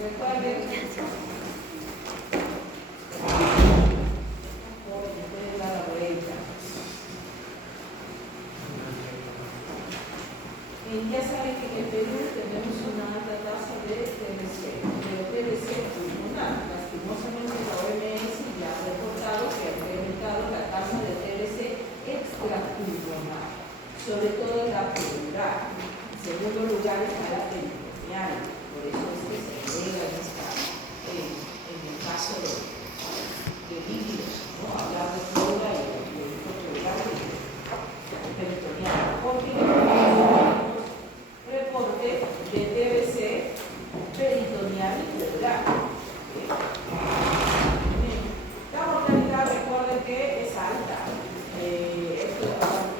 Recuerden, pueden dar la vuelta. Ya saben que en el Perú tenemos una alta tasa de TBC, pero TBC pulmonar. Lastimosamente la OMS ya ha reportado que ha incrementado la tasa de TBC extrapulmonar, sobre todo en la pleural. En segundo lugar está la peritoneal, por eso es que se agrega en el caso de líquidos, ¿no? Hablar de pleura y de pleural y peritoneal. Porque reporte de TBC peritoneal y pleural. La mortalidad, recuerden que es alta. Esto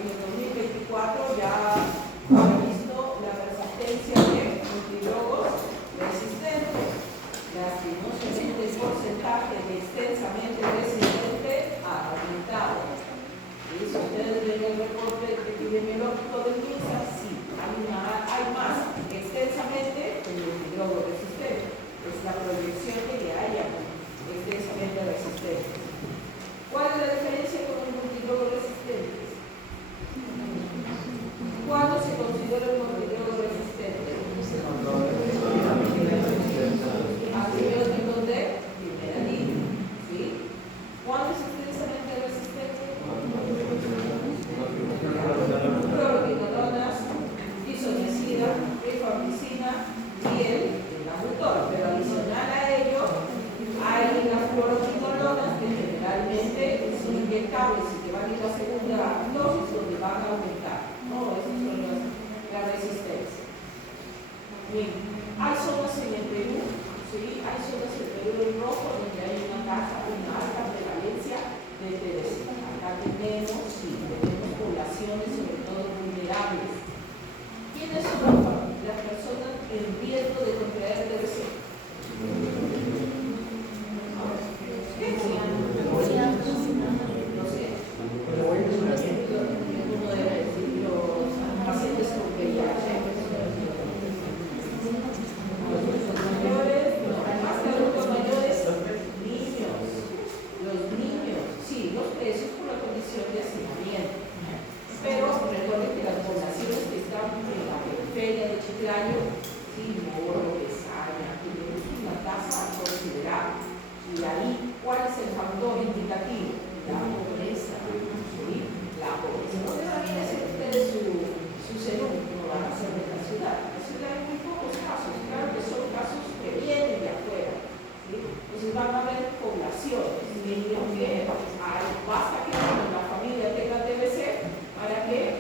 en el 2024 ya han visto la persistencia de multidrogos resistentes. Lastimosamente el porcentaje de extensamente resistente ha aumentado. Y si ustedes ven el reporte epidemiológico del MINSA, sí, hay más extensamente el multidrogo resistente. Es la proyección que ya haya extensamente resistentes. ¿Cuál es la diferencia con el multidrogo resistente? ¿Cuándo se considera el multidrogo resistente? Antibióticos de primera línea. ¿Sí? ¿Cuándo es extensamente resistente? Cloroquinolonas, isoniazida, rifampicina y el autor. Pero adicional a ello, hay las cloroquinolonas que generalmente son inyectables y que van a ir a la segunda dosis donde van a aumentar. No, esas son las resistencias. Bien, hay zonas en el Perú, ¿sí? Hay zonas en el Perú en rojo donde hay una alta prevalencia de TBC. Acá tenemos poblaciones sobre todo vulnerables. ¿Quiénes son las personas en riesgo de contraer TBC? No sé. Uno debe decir los pacientes con VIH. Mayores, más que adultos mayores, niños. Los niños, sí, los presos por la condición de hacinamiento. Pero recuerden que las poblaciones que están en la periferia de Chiclayo, sí, Moro, Pesaña, tenemos una tasa considerable. Y ahí, ¿cuál es el factor indicativo? La pobreza. ¿Sí? La pobreza. No deben hacer ustedes su salud, no van a ser de la ciudad. La ciudad hay muy pocos casos, claro que son casos que vienen de afuera. ¿Sí? Entonces van a haber poblaciones, niños que basta que la familia tenga TBC para que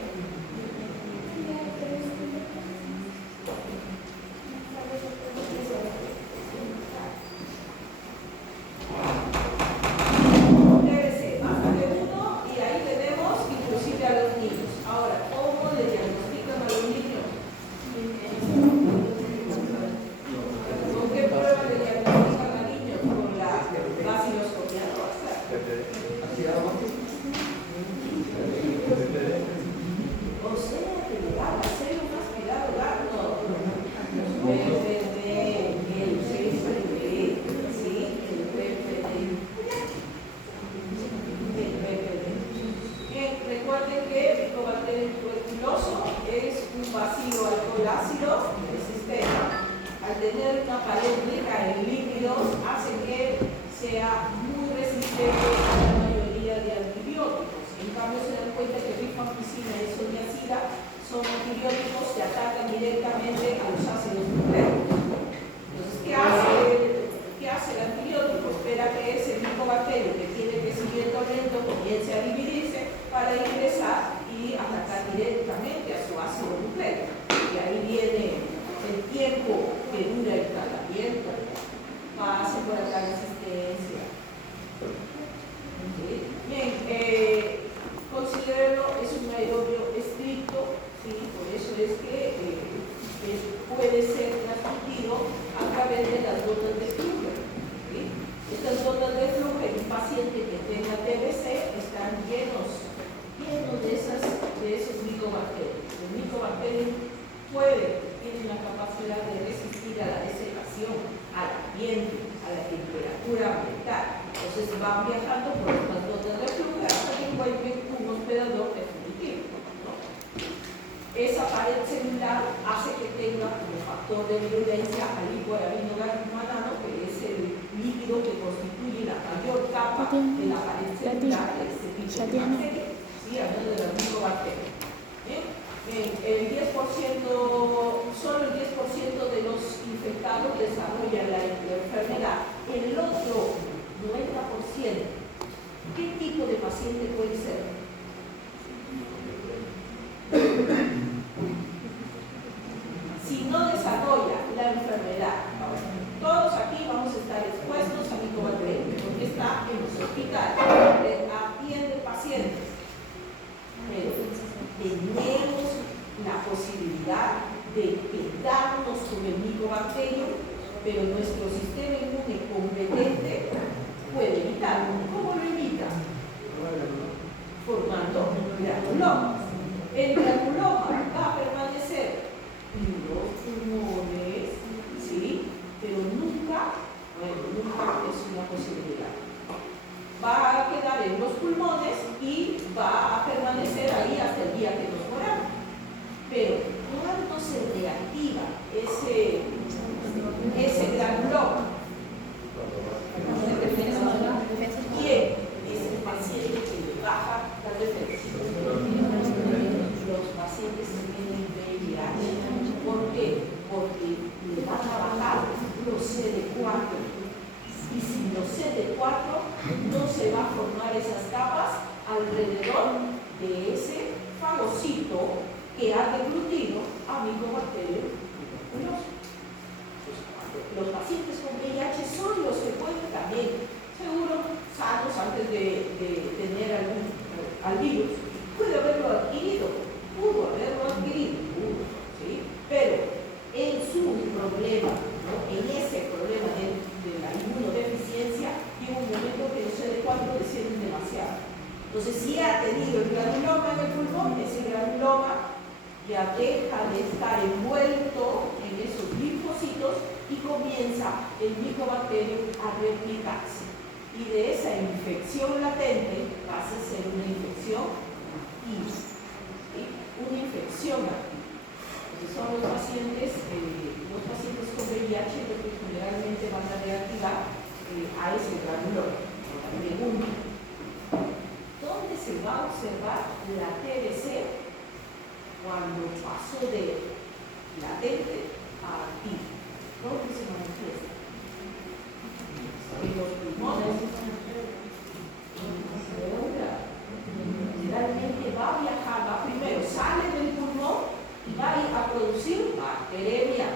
tienen la capacidad de resistir a la desecación, a la factor de virulencia alicoarabinomanano, que es el líquido que constituye la mayor capa de la pared celular de este tipo de bacteria. Sí, hablando de las micobacterias. El 10%, solo el 10% de los infectados desarrollan la enfermedad. El otro 90%, ¿qué tipo de paciente puede ser? Si no desarrolla la enfermedad, todos aquí vamos a estar expuestos a micobacterias, porque está en los hospitales, atiende pacientes, pero tenemos la posibilidad de quedarnos con el micobacterio, pero nuestro sistema inmune competente puede evitarlo. ¿Cómo lo evita? Formando granulomas. El granuloma va a permanecer en los pulmones, ¿sí? Pero nunca es una posibilidad. Va a quedar en los pulmones y va a permanecer ahí hasta el día que nos moramos. Pero cuando se reactiva ese granuloma, ¿quién es el paciente que le baja la defensa? Los pacientes que tienen VIH. ¿Por qué? Porque le van a bajar los CD4. Y sin los CD4 no se va a formar esas capas alrededor de ese fagocito que ha deglutido a micobacterium tuberculosis. Los pacientes con VIH son los que pueden también, seguro, sanos antes de tener al virus, puede haberlo adquirido, pudo haberlo adquirido, ¿sí? Pero en su problema, ¿no? En ese problema de la inmunodeficiencia, llega un momento que los CD4 descienden demasiado. Entonces, si ha tenido el granuloma en el pulmón, ese granuloma ya deja de estar envuelto en esos linfocitos y comienza el micobacterio a replicarse. Y de esa infección latente pasa a ser una infección activa. ¿Sí? Una infección activa. Entonces son los pacientes con VIH los que generalmente van a reactivar a ese granuloma. La pregunta: ¿dónde se va a observar la TBC cuando pasó de latente a activo? ¿Dónde se manifiesta? En los pulmones. Generalmente va a viajar, primero sale del pulmón y va a ir a producir bacteremia.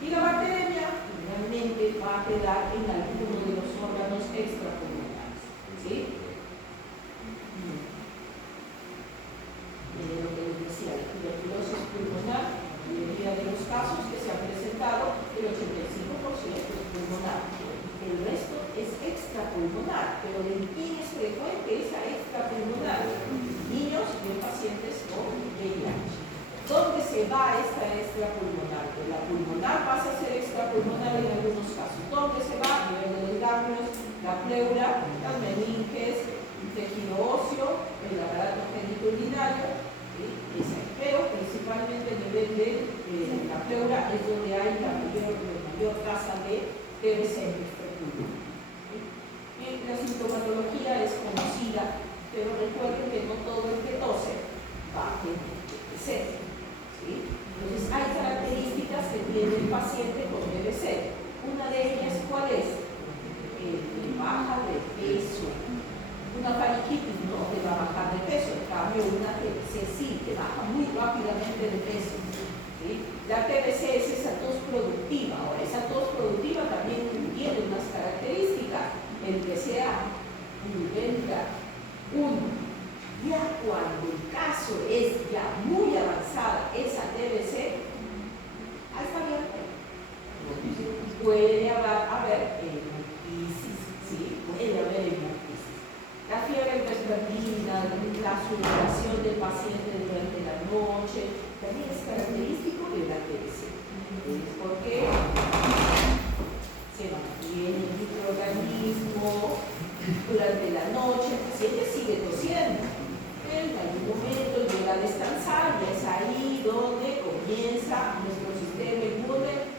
Y la bacteremia generalmente va a quedar en alguno de los órganos extrapulmonares. ¿Sí? Lo que les decía, la tuberculosis pulmonar, la mayoría de los casos que se han presentado, el 85% es pulmonar. El resto es extrapulmonar, pero ¿en quién es frecuente esa extrapulmonar? Niños y en pacientes con VIH. ¿Dónde se va esta extrapulmonar? Pues la pulmonar pasa a ser extrapulmonar en algunos casos. ¿Dónde se va? A nivel de los ganglios, la pleura, las meninges, el tejido óseo, el aparato genitourinario, ¿sí? Pero principalmente a nivel de la pleura es donde hay la mayor tasa de TBC. La sintomatología es conocida, pero recuerden que no todo el que tose va a tener TBC. ¿Sí? Entonces hay características que tiene el paciente con TBC. Una de ellas, ¿cuál es? Baja de peso. Una faringitis no te va a bajar de peso, en cambio una TBC sí, te baja muy rápidamente de peso. ¿Sí? La TBC es esa tos productiva. Ahora, esa tos productiva también tiene unas características. El que sea pulvénica 1. Ya cuando el caso es ya muy avanzada, esa TBC, está bien. Puede haber hematitis, ¿sí? Puede haber hematitis. La fiebre vespertina, la sudoración del paciente durante la noche, también es característico de la TBC. Porque se mantiene el microorganismo durante la noche, el paciente sigue tosiendo. En algún momento llega a descansar y es ahí donde comienza nuestro sistema inmune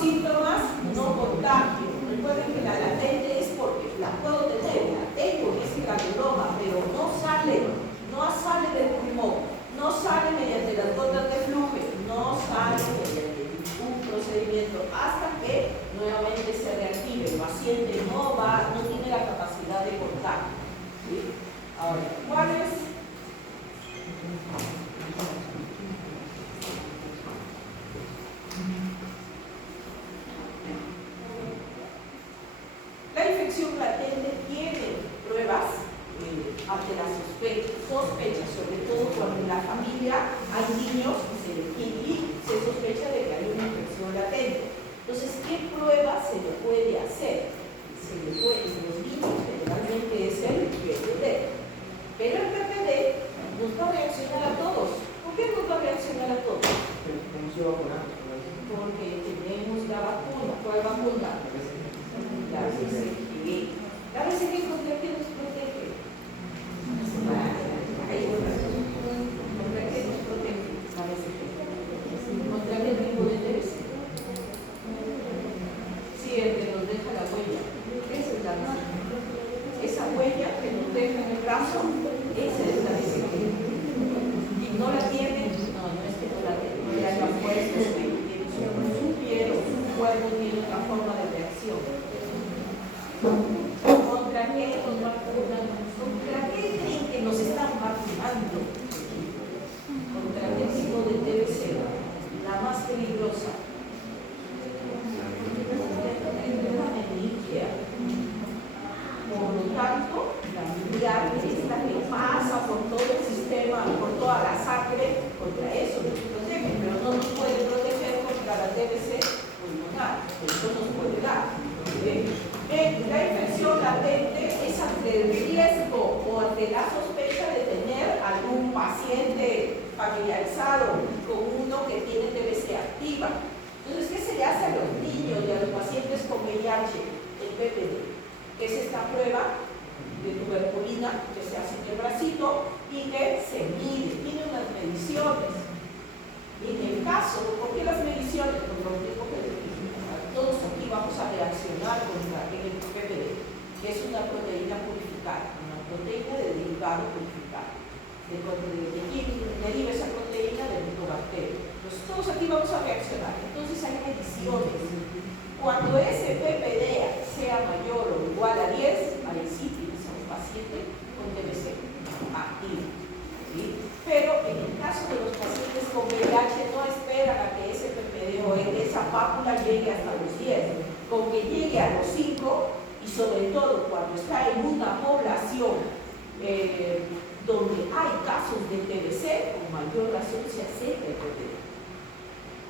síntomas, no contagio. Recuerden que la latente es porque la puedo tener, la tengo, es el granuloma, pero no sale del pulmón, no sale mediante las gotas de flujo, no sale mediante ningún procedimiento hasta que nuevamente se reactive. El paciente no tiene la capacidad de contagio. ¿Sí? Ahora, ¿cuál es? La infección latente tiene pruebas ante la sospecha, sobre todo cuando en la familia hay niños y se sospecha de que hay una infección latente. Entonces, ¿qué prueba se le puede hacer? En los niños generalmente es el PPD. Pero el PPD nos va a reaccionar a todos. ¿Por qué nos va a reaccionar a todos? Porque tenemos la vacuna. ¿Cuál vacuna? La BCG. La BCG contra qué nos protege. ¿Contra qué nos protege la BCG? ¿Contra qué tipo de TBC? Sí, el que nos deja la huella. Esa es la BCG. Esa huella que nos deja en el brazo, esa es la BCG. Y no la tiene, no es que no la tiene, no le hayan puesto, su piel o su cuerpo tiene otra forma de reacción. ¿Contra qué nos vacunan? ¿Contra qué creen que nos están vacunando? ¿Contra qué tipo de TBC? La más peligrosa. La meningia. Por lo tanto, la meningitis es la que pasa por todo el sistema, por toda la sangre, contra eso nos protege, pero no nos puede proteger contra la TBC pulmonar, eso nos puede dar. La infección latente es ante el riesgo o ante la sospecha de tener algún paciente familiarizado con uno que tiene TBC activa. Entonces, ¿qué se le hace a los niños y a los pacientes con VIH? El PPD, que es esta prueba de tuberculina que se hace en el bracito y que se mide, tiene unas mediciones. Y en el caso, ¿por qué las mediciones? Por lo mismo que todos aquí vamos a reaccionar contra el PPD, que es una proteína purificada, una proteína de derivado purificado. ¿De quién deriva esa proteína? Del micobacterio. Entonces, todos aquí vamos a reaccionar. Entonces, hay mediciones. Cuando ese PPD sea mayor o igual a 10, ahí sí tienes a un paciente con TBC activo. ¿Sí? Pero en el caso de los pacientes con VIH, no esperan a que ese PPD o esa pápula llegue hasta los 10. Con que llegue a los 5, y sobre todo cuando está en una población donde hay casos de TBC, con mayor razón se acerca el PPD.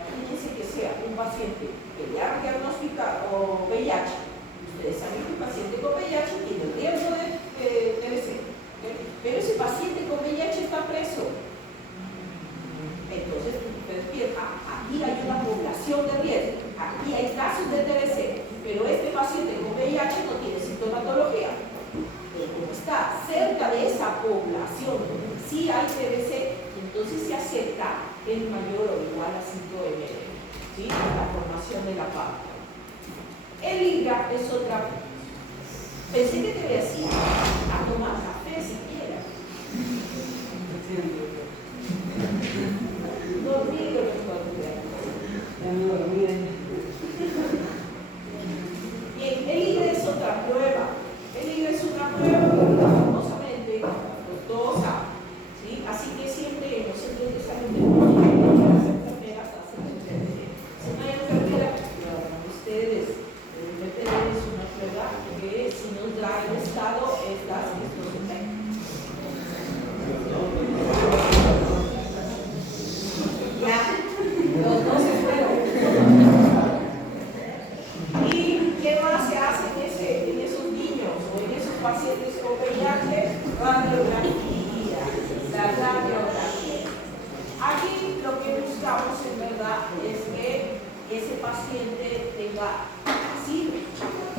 Imagínense que sea un paciente que le han diagnosticado VIH. Ustedes saben que un paciente con VIH tiene el riesgo de TBC. ¿Okay? Pero ese paciente con VIH está preso. Entonces, aquí hay una población de riesgo. Aquí hay casos de TBC. Pero este paciente con VIH no tiene sintomatología. Pero como está cerca de esa población donde sí hay TBC, entonces se acepta el mayor o igual a 5 ml, ¿sí? La formación de la pápula. El IGA es otra. Pensé que te voy a decir a tomar café siquiera. Dormido los cuatro. Bien, el IGA es otra prueba. El IGA es una prueba que famosamente costosa. ¿Sí? Así que siempre en los centros de salud de las enfermeras hacen el PPD. Si no hay enfermera, ustedes, el PPD es una prueba que si nos da el Estado estos efectos. Ya, los dos se fueron. ¿Y qué más se hace en esos niños o en esos pacientes con VIH? Radiografía. La radiografía. Aquí lo que buscamos en verdad es que ese paciente tenga bacilo.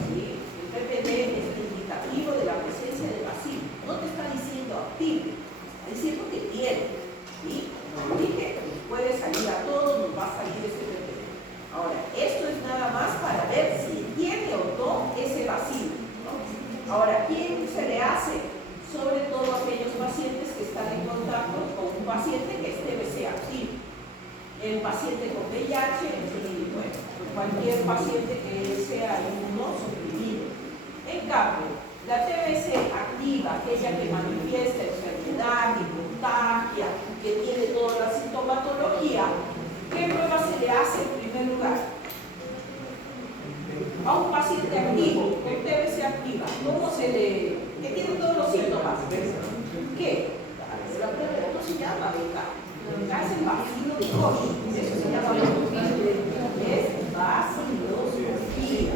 ¿Sí? El PPD es indicativo de la presencia de bacilo. No te está diciendo activo, está diciendo que tiene. ¿Sí? Como dije, puede salir a todos, nos va a salir ese PPD. Ahora, esto es nada paciente con VIH y bueno, cualquier paciente que sea inmunosuprimido. En cambio, la TBC activa, aquella que manifiesta enfermedad, que contagia, que tiene toda la sintomatología, ¿qué prueba se le hace en primer lugar? A un paciente activo, con TBC activa, que tiene todos los síntomas. ¿Qué? La prueba no se llama beca, es el bacilo de COVID, eso se llama es vaciloscopía.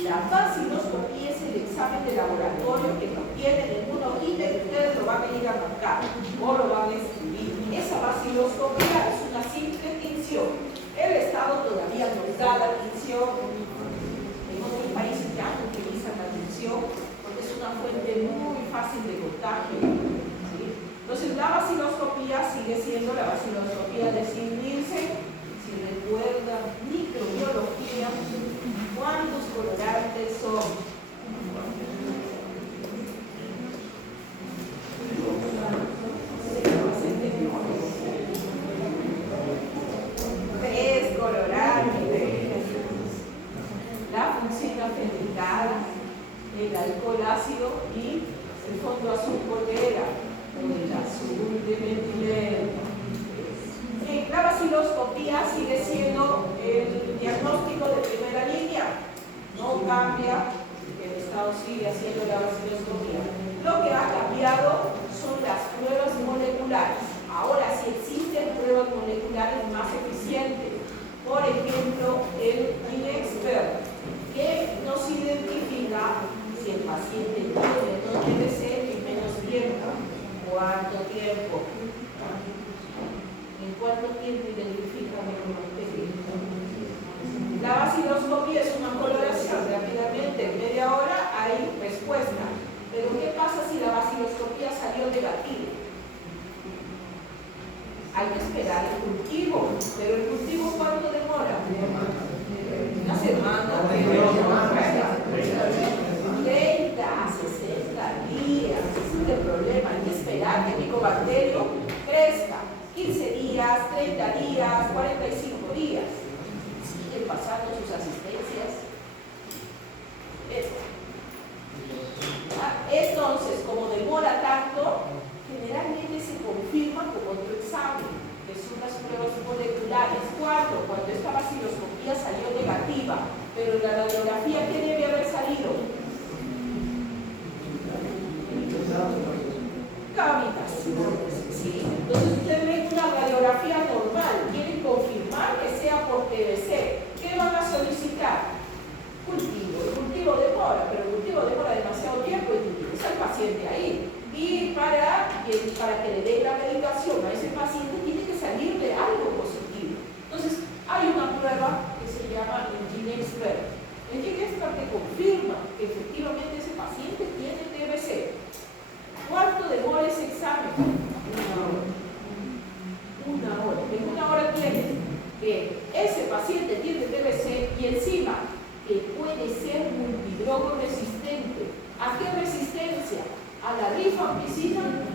La vaciloscopía es el examen de laboratorio que lo tienen en una hojita y ustedes lo van a ir a marcar o lo van a escribir. Esa vaciloscopía es una simple tinción. El Estado todavía no da la tinción. En otros países ya no utilizan la tinción porque es una fuente muy fácil de contagio. ¿Sí? Entonces la vaciloscopía sigue siendo la vaciloscopía de Sid-Nielsen. Si recuerdan, microbiología, ¿cuántos colorantes son? Tres colorantes. La función fermentada, el alcohol ácido y el fondo azul polera, o el azul de metileno. La vaciloscopía sigue siendo el diagnóstico de primera línea, no cambia, el Estado sigue haciendo la vaciloscopía. Lo que ha cambiado son las pruebas moleculares. Ahora sí existen pruebas moleculares más eficientes, por ejemplo el INEXPER, que nos identifica si el paciente tiene o no TBC en menos tiempo. ¿Cuánto tiempo? ¿En cuánto tiempo identifica mejor? La vaciloscopía es una coloración, rápidamente, en media hora hay respuesta. Pero ¿qué pasa si la vaciloscopía salió negativa? Hay que esperar el cultivo, pero el cultivo ¿cuánto demora? Una semana, 30 a 60 días, ese es el problema, hay que esperar que el micobacterio crezca. 15 días, 30 días, 45 días. Siguen pasando sus asistencias. Entonces, como demora tanto, generalmente se confirma con otro examen, que son las pruebas moleculares. ¿Cuándo? Cuando esta vaciloscopía salió negativa, pero en la radiografía, ¿qué debe haber salido? Cávitas. ¿Sí? Entonces ustedes ven una radiografía normal, quieren confirmar que sea por TBC. ¿Qué van a solicitar? Cultivo. El cultivo demora, pero el cultivo demora demasiado tiempo y está el paciente ahí. Y para que le den la medicación a ese paciente tiene que salirle algo positivo. Entonces hay una prueba que se llama el GeneXpert. El GeneXpert te confirma que efectivamente ese paciente tiene TBC. ¿Cuánto demora ese examen? Una hora. En una hora tienes que ese paciente tiene TBC y encima que puede ser multidrogo resistente. ¿A qué resistencia? ¿A la rifampicina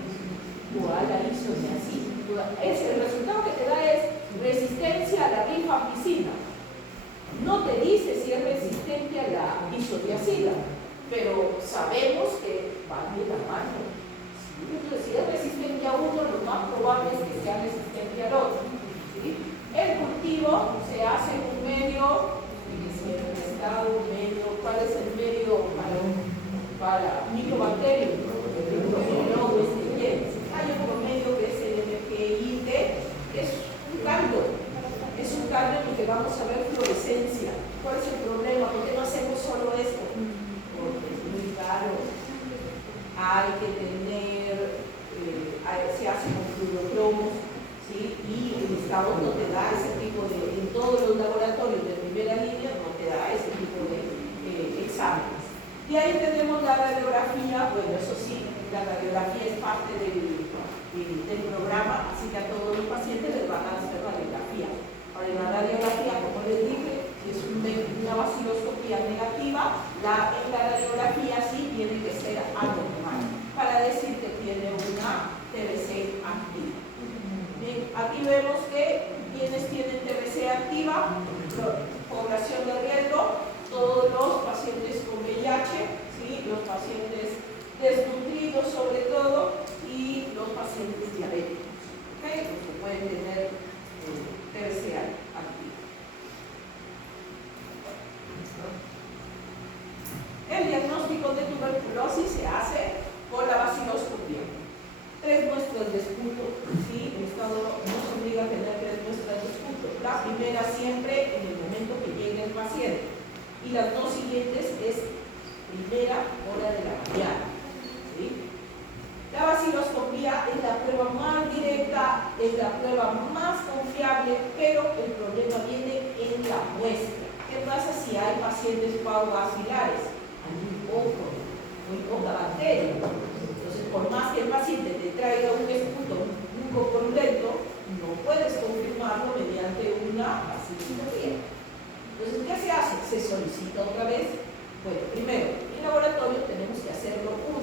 o a la isoniazida? El resultado que te da es resistencia a la rifampicina. No te dice si es resistente a la isoniazida, pero sabemos que van de la mano. Entonces, si es resistente a uno, lo más probable es que sea resistente al otro. ¿Sí? El cultivo se hace en un medio, tiene que ser un estado medio. ¿Cuál es el medio para microbacterios? Hay otro medio que es el MGIT, que es un caldo. Es un caldo en el que vamos a ver fluorescencia. ¿Cuál es el problema? ¿Por qué no hacemos solo esto? Porque es muy caro. Hay que tener, se hace con fluoroplomos, ¿sí? Y el Estado no te da ese tipo de, en todos los laboratorios de primera línea no te da ese tipo de exámenes. Y ahí tenemos la radiografía. Bueno, eso sí, la radiografía es parte del programa, así que a todos los pacientes les van a hacer radiografía. Ahora, en la radiografía, como les dije, es una vaciloscopía negativa, en la radiografía sí tiene que ser anormal para decir que tiene una TBC activa. Bien, aquí vemos que ¿Quiénes tienen TBC activa? Población de riesgo, todos los pacientes con VIH, ¿sí? Los pacientes desnutridos sobre todo y los pacientes diabéticos, ¿okay? Los que pueden tener TBC activa. El diagnóstico de tuberculosis se hace con la vaciloscopía. 3 muestras de esputo, ¿sí? El Estado nos obliga a tener 3 muestras de esputo. La primera siempre en el momento que llegue el paciente y las 2 siguientes es primera hora de la mañana, ¿sí? La vaciloscopía es la prueba más directa, es la prueba más confiable, pero el problema viene en la muestra. ¿Qué pasa si hay pacientes pauvacilares? Hay muy poca bacteria. Entonces, por más que el paciente te traiga un esputo muy corrulento, no puedes confirmarlo mediante una vaciloscopía. Entonces, ¿qué se hace? Se solicita otra vez. Bueno, primero, en laboratorio tenemos que hacerlo 1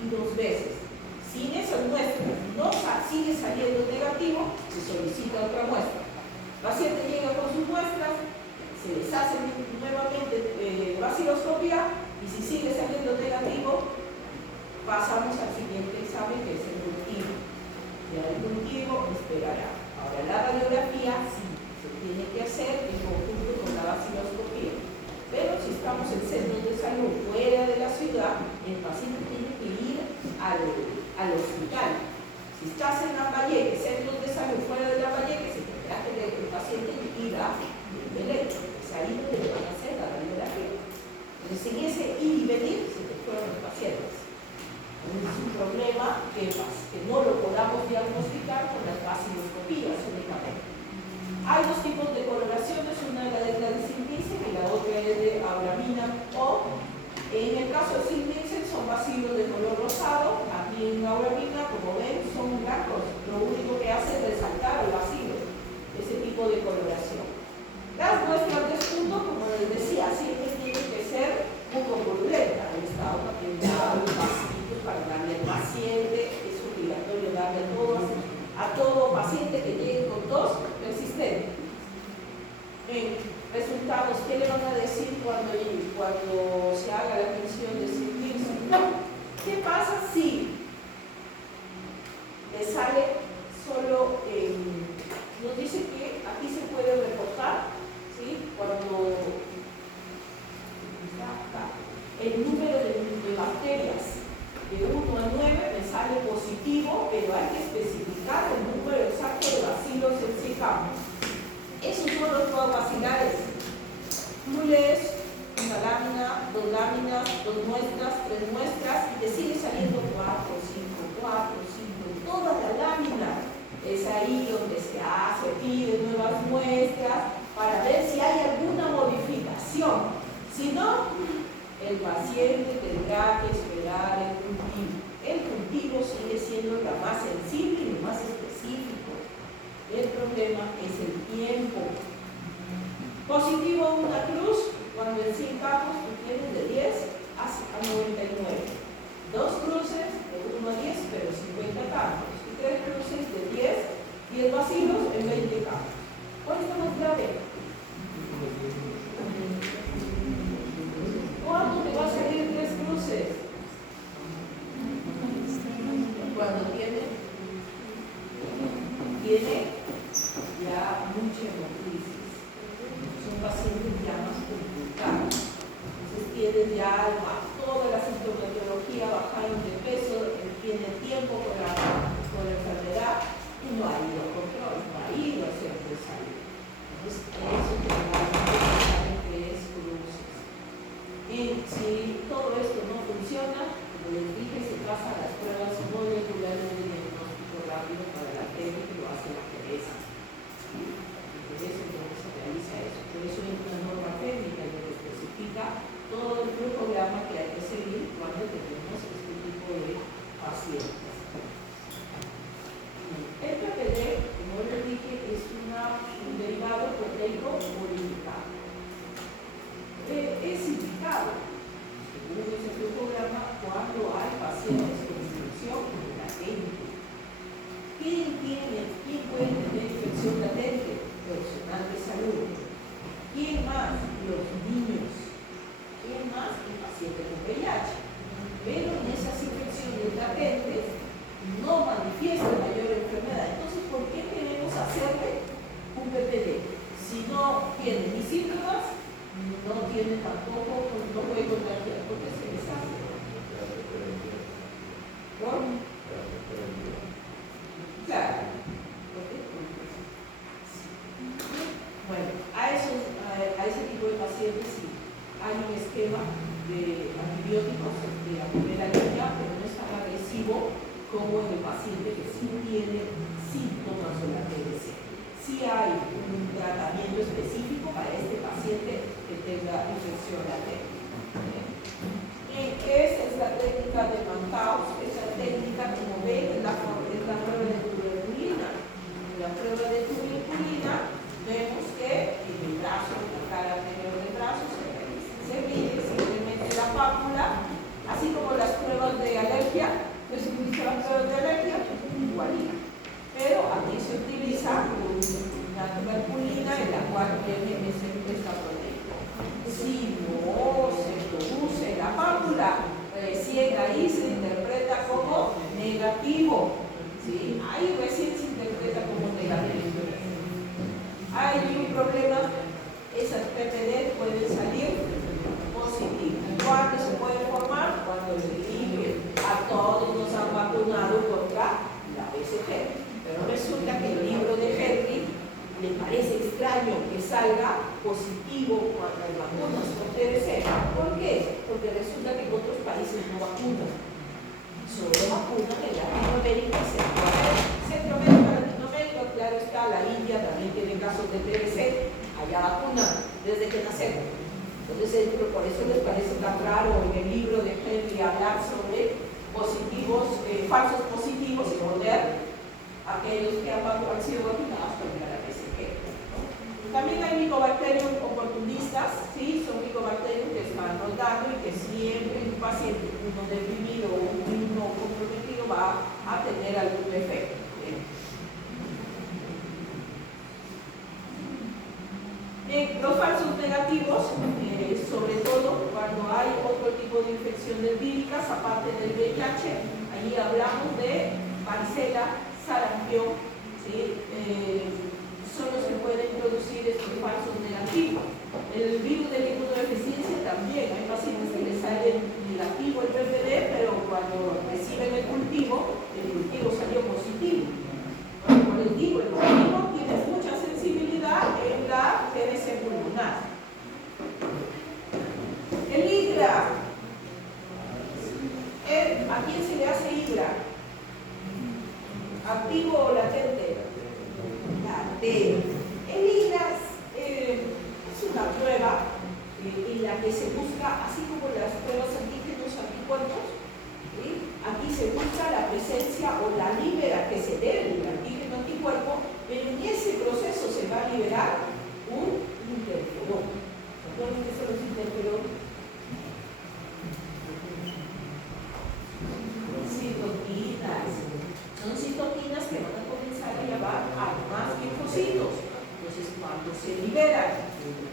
y 2 veces. Si en esas muestras no sigue saliendo negativo, se solicita otra muestra. El paciente llega con sus muestras, se les hace nuevamente vaciloscopía y si sigue saliendo negativo, pasamos al siguiente examen que es el cultivo. Ya el cultivo esperará. Ahora la radiografía sí se tiene que hacer en conjunto con la vaciloscopía. Pero si estamos en centros de salud fuera de la ciudad, el paciente tiene que ir al hospital. Si estás en Lambayeque, centros de salud fuera de Lambayeque, se tendrá que el paciente ir a Belecho. Es ahí donde le van a hacer la radiografía. Entonces, en ese ir y venir se te fueron los pacientes. Es un problema que no lo podamos diagnosticar con las vaciloscopías únicamente. Hay 2 tipos de coloraciones, una es la de Gladys-Silmicen y la otra es de auramina o, en el caso de Silmicen son bacilos de color rosado, aquí en auramina, como ven, son blancos. Lo único que hace es resaltar el bacilo, ese tipo de coloración. Las muestras de esputo, como les decía, siempre tienen que ser un poco purulenta. El Estado también da los vasitos para darle al paciente, es obligatorio darle a todo paciente que llegue con tos persistente. Resultados, ¿qué le van a decir cuando se haga la atención de Silmicen? ¿Qué pasa si le sale solo, nos dice que aquí se puede reportar, ¿sí? Cuando el número de bacterias de 1 a 9 me sale positivo, pero hay que especificar el número exacto de bacilos encefálicos. Esos son los pauvacilares. Tú lees una lámina, 2 láminas, 2 muestras, 3 muestras y te sigue saliendo 4, 5, 4, 5, toda la lámina. Es ahí donde se pide nuevas muestras para ver si hay alguna modificación. Si no, el paciente tendrá que esperar el cultivo. El cultivo sigue siendo la más sensible y lo más específico. El problema es el tiempo. Positivo una cruz, cuando en 100 campos tú tienes de 10 a 99. 2 cruces de 1 a 10, pero 50 campos. Y 3 cruces de 10 vacilos en 20 campos. ¿Cuál es lo más grave? ¿Cuándo te va a salir 3 cruces? Cuando tiene ya mucha hemolisis. Son pacientes ya más complicados. Entonces tienen ya toda la sintomatología, bajaron de peso, tienen tiempo con la enfermedad y no ha ido a control, no ha ido a centro de salud. Entonces eso generalmente es cruces. Y si todo esto no funciona, como les dije, se pasa a las pruebas moleculares de diagnóstico rápido para la TB que lo hace la Teresa. Por eso entonces se realiza eso. Por eso hay una norma técnica que especifica todo el programa que hay que seguir cuando tenemos este tipo de pacientes. El PPD, como les dije, es un derivado proteico modificado. Es indicado, según ese programa, cuando hay pacientes con infección latente. ¿Quién puede tener infección latente? un paciente con VIH. Pero en esas infecciones latentes no manifiesta mayor enfermedad. Entonces, ¿por qué queremos hacerle un PPD? Si no tiene ni síntomas, no tiene tampoco, no puede contagiar. ¿Por qué se les hace? ¿Por? Claro. Bueno, a ese tipo de pacientes sí hay un esquema de antibióticos de la primera línea, pero no es tan agresivo como en el paciente que sí tiene síntomas de la TBC. Sí hay un tratamiento específico para este paciente que tenga infección latente. Esa es la técnica de Mannhaus. Esa técnica, como ven, es la prueba de tuberculina. En la prueba de tuberculina vemos que en el brazo, en la cara anterior del brazo, se mide simplemente la pápula, así como las pruebas de alergia. Pues se utiliza las pruebas de alergia, igualita. Pero aquí se utiliza una tuberculina en la cual viene esta proteína. Si no se produce la pápula, recién ahí se interpreta como negativo. ¿Sí? Ahí recién se interpreta como negativo. Hay un problema, esas PPD pueden salir positivas. ¿Cuándo se puede formar? Cuando el equilibrio. A todos nos han vacunado contra la BCG. Pero resulta que el libro de Henry le parece extraño que salga positivo cuando hay vacunas con TBC. ¿Por qué? Porque resulta que en otros países no vacunan. Solo vacunan en Latinoamérica y Centroamérica, Latinoamérica, claro está, la India también tiene casos de TBC, allá vacunan desde que nacemos. Entonces, por eso les parece tan raro en el libro de Henry hablar sobre positivos, falsos positivos y poner aquellos que han sido vacunados contra la BCG. ¿No? También hay micobacterios oportunistas, ¿sí? Son micobacterios que están rotando y que siempre un paciente inmunodeprimido o un inmunocomprometido va a tener algún efecto. Los falsos negativos, sobre todo cuando hay otro tipo de infecciones víricas, aparte del VIH, allí hablamos de varicela, sarampión, ¿sí? Solo se pueden producir estos falsos negativos. El virus de la inmunodeficiencia también, hay pacientes que les sale negativo el PPD, pero cuando reciben el cultivo salió positivo. Por el digo, el cultivo tiene mucha sensibilidad en la TBC pulmonar. El IGRA, ¿a quién se le hace IGRA? ¿Activo o latente? Latente. El IGRA es una prueba en la que se busca, así como las pruebas antígenos anticuerpos, ¿sí? Aquí se busca la presencia o la libera que se dé del antígeno anticuerpo, pero en ese proceso se va a liberar un interferón. ¿Recuerdan qué son los interferones? Citoquinas. Son citoquinas que van a comenzar a llevar a más linfocitos. Entonces, cuando se liberan,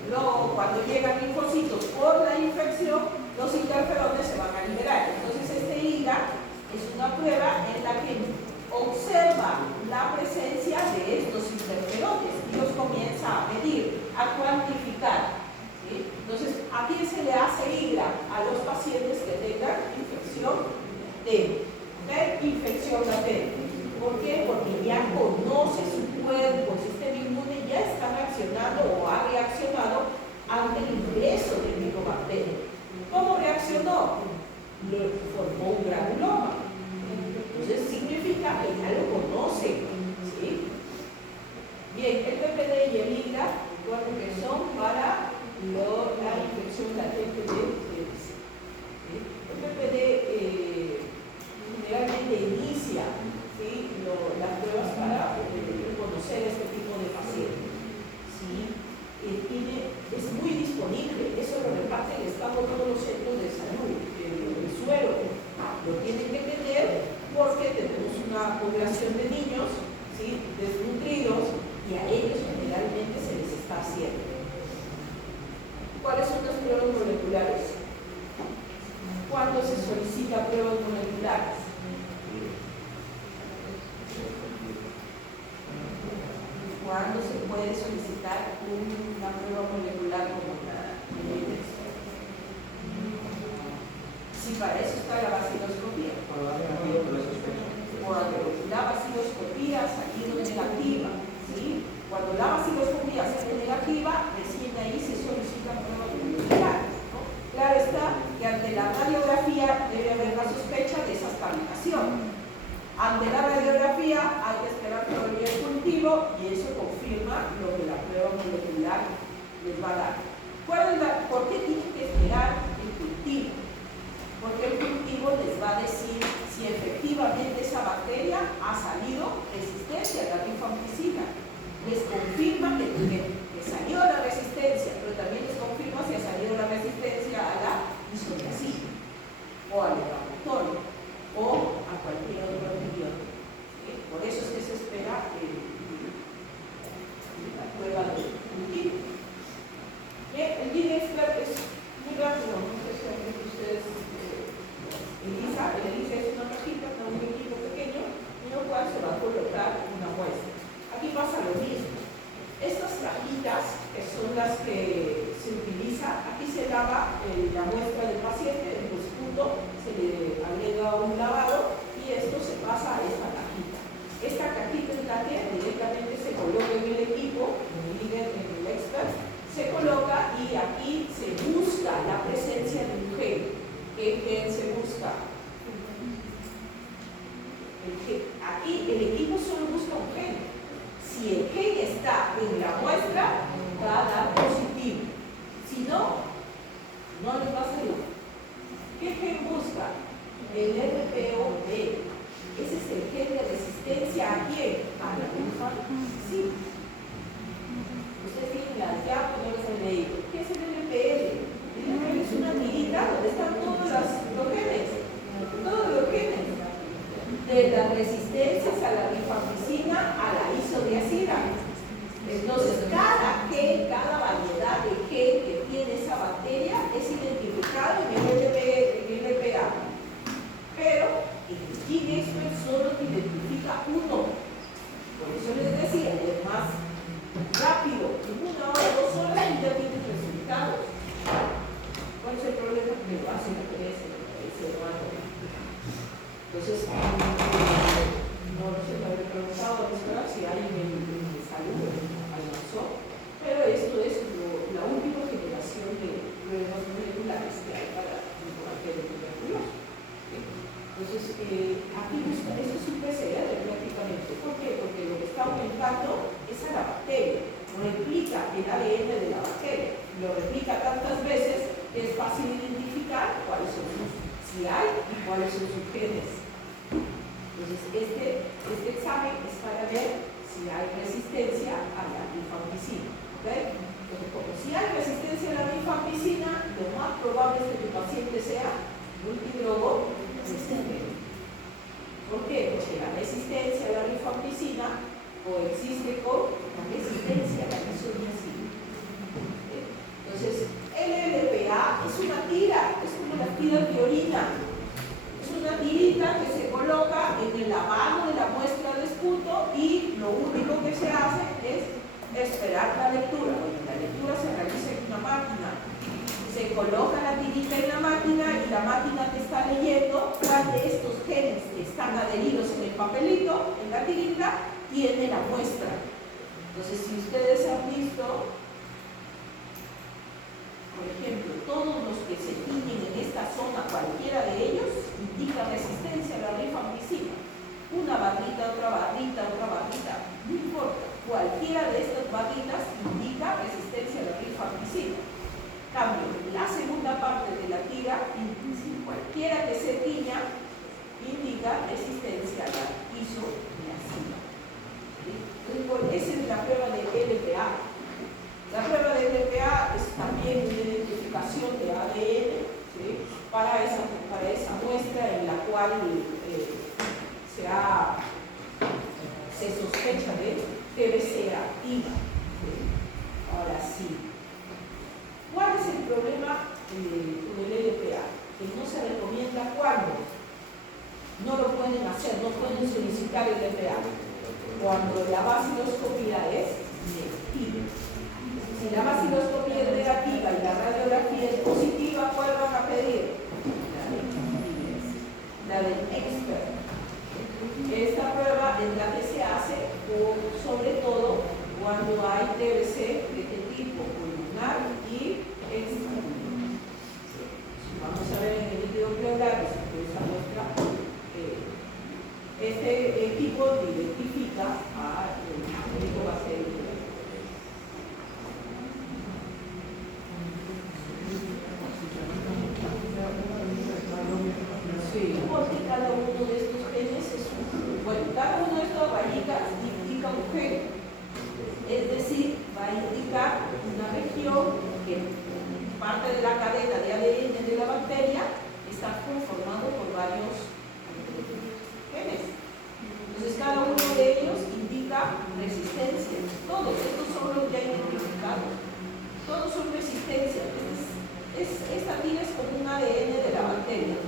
luego cuando llegan linfocitos por la infección, los interferones se van a liberar. Entonces, este IGA es una prueba en la que observa la presencia de estos interferones y los comienza a medir, a cuantificar. ¿Sí? Entonces, ¿a quién se le hace IGA? A los pacientes que tengan infección latente. Infección latente. ¿Por qué? Porque ya conoce su cuerpo, el sistema inmune ya está reaccionando o ha reaccionado ante el ingreso del micobacterio. ¿Cómo reaccionó? Le formó un granuloma. Entonces significa que ya lo conoce. ¿Sí? Bien, el PPD y el IGA, recuerden que son para la infección latente de TBC. ¿Sí? El PPD generalmente inicia, ¿sí? Las pruebas para reconocer este tipo de pacientes. ¿Sí? Es muy disponible, eso lo reparte el Estado a todos los centros de salud. El suero lo tienen que tener porque tenemos una población de niños, ¿sí? Desnutridos, y a ellos generalmente se les está haciendo. ¿Cuáles son las pruebas moleculares? para eso está la vaciloscopía. Cuando la vaciloscopía salió negativa, ¿sí? Cuando la vaciloscopía sale negativa, recién ahí se solicita prueba molecular, ¿no? Claro está que ante la radiografía debe haber la sospecha de esa estabilización. Ante la radiografía hay que esperar todavía el cultivo y eso confirma lo que la prueba molecular les va a dar. ¿Por qué tienen que esperar el cultivo? Porque el cultivo les va a decir si efectivamente esa bacteria ha salido resistente a la rifampicina. Les confirma que salió la resistencia, pero también les confirma si ha salido la resistencia a la isoniazida o al evaluatorio o a cualquier otro antibiótico. Por eso es que se espera la prueba del cultivo. El GeneXpert es muy rápido, no sé si alguien de ustedes ELISA es una cajita con un equipo pequeño en el cual se va a colocar una muestra. Aquí pasa lo mismo. Estas cajitas, que son las que se utiliza, aquí se lava la muestra del paciente, el punto, se le agrega un lavado y esto se pasa a esta cajita. Esta cajita es la que directamente se coloca en el equipo, en el expert, se coloca y aquí se busca la presencia de un gen. ¿Qué gen se busca? Aquí el equipo solo busca un gen. Si el gen está en la muestra, va a dar positivo. Si no, no le va a salir. ¿Qué gen busca? El RPOB. Ese es el gen de resistencia ¿a quién? A la rifampicina. Ustedes tienen las llaves, no les han leído. ¿Qué es el LPL? El LPL es una tirita donde están todos los genes. Todos los genes. De las resistencias a la rifampicina a la isoniazida. Entonces, cada gen, cada variedad de gen que tiene esa bacteria es identificado en el LPA. Pero en el GeneXpert solo te identifica uno. Por eso les decía, es más rápido, en 1 hora, 2 horas y ya tienes resultados. ¿Cuál es el problema? Que lo hacen a 3, entonces, no sé, me habría preguntado si hay en salud, alcanzó, pero esto es la última generación de pruebas moleculares que hay para cualquier tuberculosis. Entonces, aquí esto es un PCR prácticamente. ¿Por qué? Porque lo que está aumentando es a la bacteria, replica el ADN de la bacteria, lo replica tantas veces que es fácil identificar cuáles son si hay y cuáles son sus genes. Entonces, este examen es para ver si hay resistencia a la rifampicina. ¿Okay? Entonces, como si hay resistencia a la rifampicina, lo más probable es que tu paciente sea multidrogo resistente. ¿Por qué? Porque la resistencia a la rifampicina coexiste con la resistencia a la isoniazida. Entonces, el LPA es una tira, es como las tiras de orina. Es una tirita que se coloca en el lavado de la muestra de esputo y lo único que se hace es esperar la lectura. Bueno, la lectura se realiza en una máquina. Se coloca la tirita en la máquina y la máquina te está leyendo cuál de estos genes que están adheridos en el papelito, en la tirita, tiene la muestra. Entonces, si ustedes han visto, por ejemplo, todos los que se tiñen en esta zona, cualquiera de ellos, indica resistencia a la rifampicina. Una barrita, otra barrita, no importa. Cualquiera de estas barritas indica resistencia a la rifampicina. Cambio, la segunda parte de la tira, cualquiera que se tiña, indica resistencia a la isoniazida. Entonces, esa es la prueba de LPA. La prueba de LPA es también una identificación de ADN, ¿sí? para esa muestra en la cual se sospecha de TBC activa. ¿Sí? Ahora sí. ¿Cuál es el problema con el LPA? Que no se recomienda cuando no lo pueden hacer, no pueden solicitar el LPA. Cuando la vaciloscopía es negativa. Si la vaciloscopía es negativa y la radiografía es positiva, ¿cuál van a pedir? cada uno de estos genes es bueno, cada uno de estas rayitas indica un gen. Es decir, va a indicar una región que parte de la cadena de ADN de la bacteria está conformado por varios genes. Entonces, cada uno de ellos indica resistencia. Todos estos son los ya identificados. Todos son resistencia. Esta tira es como un ADN de la bacteria.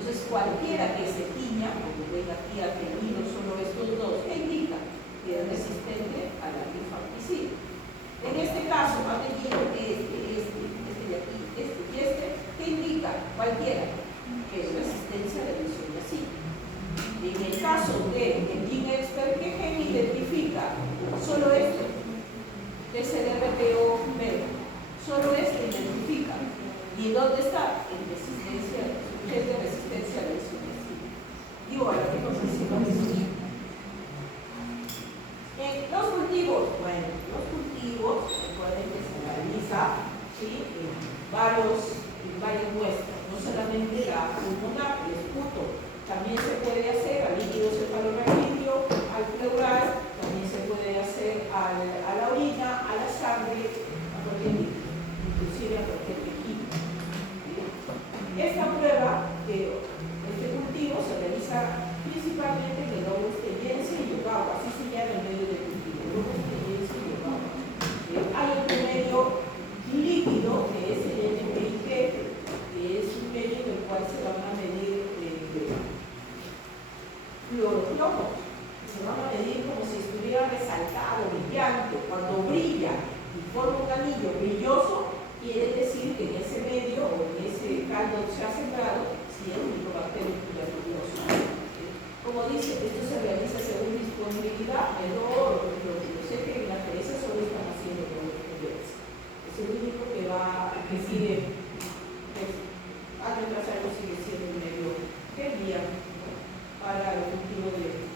Entonces, cualquiera que se tiña, como ven aquí al tenido solo estos dos, ¿qué indica? Que es resistente a la rifampicina. En este caso, ha tenido este de aquí, y ¿qué indica? Cualquiera, que es resistencia a la lisoniazida. En el caso de GeneXpert, ¿qué gen identifica? Solo este, SRPO beta. Solo este identifica. ¿Y dónde está? En resistencia, es de resistencia a la lisoniazida. Digo, ahora que no sé si lo mismo. Los cultivos, bueno, los cultivos, recuerden que se realiza, ¿sí?, en varias muestras, no solamente la pulmonar, el esputo, también se puede hacer al líquido cefalorraquídeo, al pleural, también se puede hacer a la orina, a la sangre, a cualquier líquido, inclusive a cualquier tejido. Esta prueba, este cultivo se realiza principalmente en el lobo estellense y Yogawa, así se llama el medio de cultivo, lobo estellense y Yogawa. Hay otro medio líquido que es el NPIG, que es un medio en el cual se van a medir fluorocromos, se van a medir como si estuviera resaltado, brillante. Cuando brilla y forma un anillo brilloso, quiere decir que en ese medio o en ese caldo que se ha sembrado, si es un micobacterio tuberculoso. Como dice, esto se realiza según disponibilidad, pero yo sé que en la Teresa solo están haciendo con los estudiantes. Es el único que sigue, año tras año sigue siendo el medio que envían para el cultivo de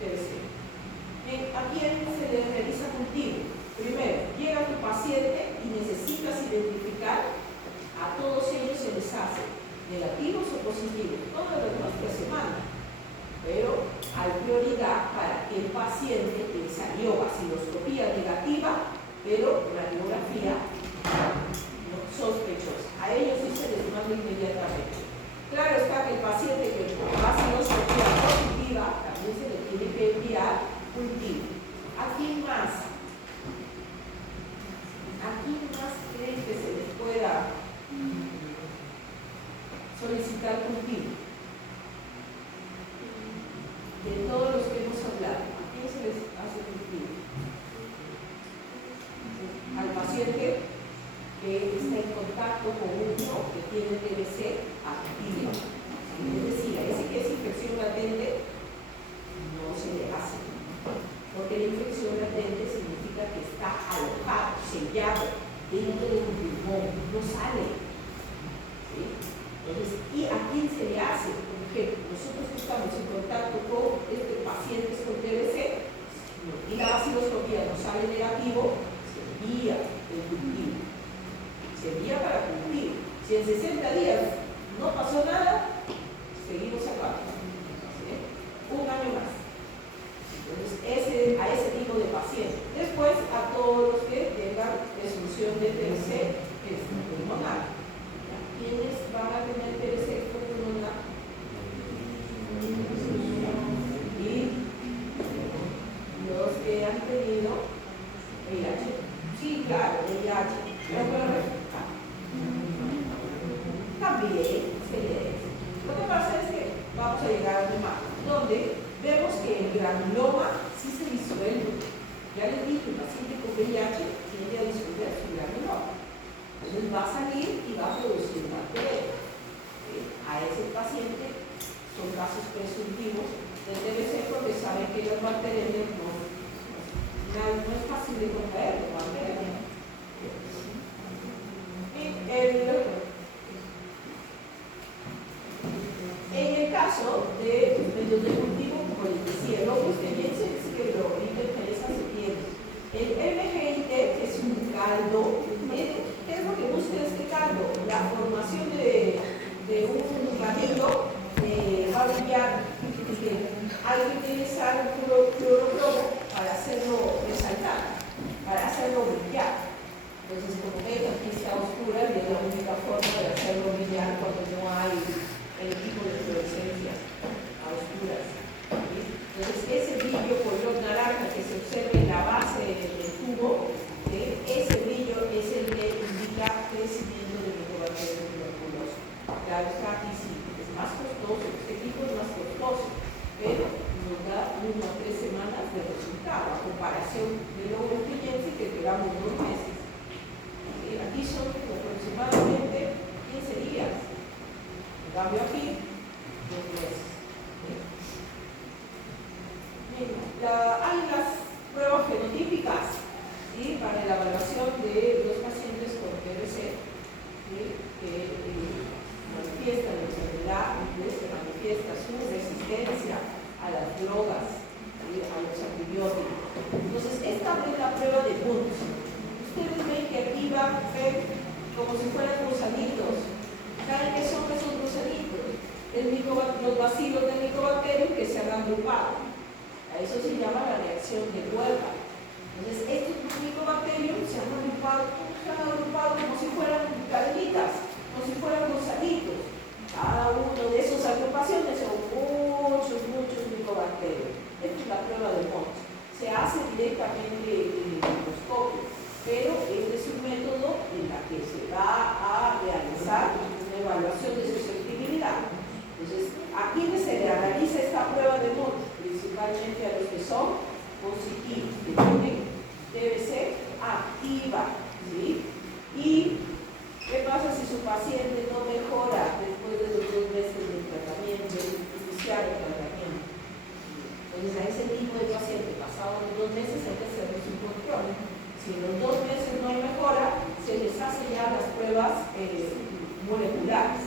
PVC. ¿A quién se le realiza cultivo? Primero, llega tu paciente y necesitas identificar, a todos ellos se les hace negativos o positivos, todas las nuestras semanas. Pero hay prioridad para aquel paciente que salió acidoscopía negativa, pero radiografía sospechosa. A ellos sí se les manda inmediatamente. Claro está que el paciente que va acidoscopía positiva también se le tiene que enviar cultivo. ¿A quién más? ¿A quién más creen que se les pueda solicitar cultivo? De todos los que hemos hablado, ¿a quién se les hace cultivo? Al paciente que está en contacto con uno que tiene TBC activa. Es decir, a ese que es infección latente no se le hace. Porque la infección latente significa que está alojado, sellado dentro de un pulmón, no sale. ¿Sí? Entonces, ¿y a quién se le hace? Porque nosotros estamos en contacto con pacientes con TBC y la acidoscopía nos sale negativo, se envía el cultivo. Se envía para cultivo. Si en 60 días no pasó nada, seguimos acá. ¿Sí? Un año más. Entonces, a ese tipo de pacientes. Después, a todos los que tengan presunción de TBC, que es pulmonar. ¿Quiénes van a tener TBC pulmonar? Y los que han tenido VIH. Sí, claro, VIH. También se le. Lo que pasa es que vamos a llegar a un tema donde vemos que el granuloma sí se disuelve. Ya les dije, el paciente con VIH tiende a disolver su granuloma. Entonces va a salir y va a producir bacterias. A ese paciente son casos presuntivos de TBC porque saben que las bacterias no es fácil de contraer las bacterias. En el caso de medios de cultivo, como les decía, el lobo estellense es que lo interesa se tiene. El MGIT es un caldo. ¿Qué es lo que busca este caldo? La formación de un anillo, va a brillar, hay que utilizar un fluorocromo para hacerlo resaltar, para hacerlo brillar. Entonces, como ven, aquí está oscura y es la única forma de hacerlo brillar cuando no hay el tipo de fluorescencia a oscuras. ¿Sí? Entonces, ese brillo color naranja que se observa en la base del tubo, ese brillo es el que indica crecimiento de micobacterias tuberculosas. Claro está, aquí sí, es más costoso, este equipo es más costoso, pero nos da 1 a 3 semanas de resultado, a comparación de lo que esperamos 2 meses. Aquí son aproximadamente 15 días. En cambio aquí, 2 meses. Hay las pruebas fenotípicas, ¿sí?, para la evaluación de los pacientes con PBC, ¿sí?, que manifiestan la enfermedad, que manifiesta su resistencia a las drogas, ¿sí?, a los antibióticos. Entonces, esta es la prueba de Wundt. Ustedes ven que aquí van a ver como si fueran gusanitos. ¿Saben qué son esos gusanitos? Los bacilos del micobacterio que se han agrupado. A eso se llama la reacción de Huelga. Entonces, estos micobacterios se han agrupado como si fueran cadenitas, como si fueran gusanitos. Cada uno de esas agrupaciones son muchos micobacterios. Esta es la prueba de Wundt. Se hace directamente en el microscopio, pero este es un método en el que se va a realizar una evaluación de susceptibilidad. Entonces, ¿a quiénes se le realiza esta prueba de Wundt? Principalmente a los que son positivos, que tienen TBC activa, ¿sí? ¿Y qué pasa si su paciente no mejora después de los 2 meses del tratamiento, de iniciar el tratamiento? Entonces, a ese tipo de paciente, pasados los 2 meses, hay que hacerles un control. Si en los 2 meses no hay mejora, se les hace ya las pruebas moleculares,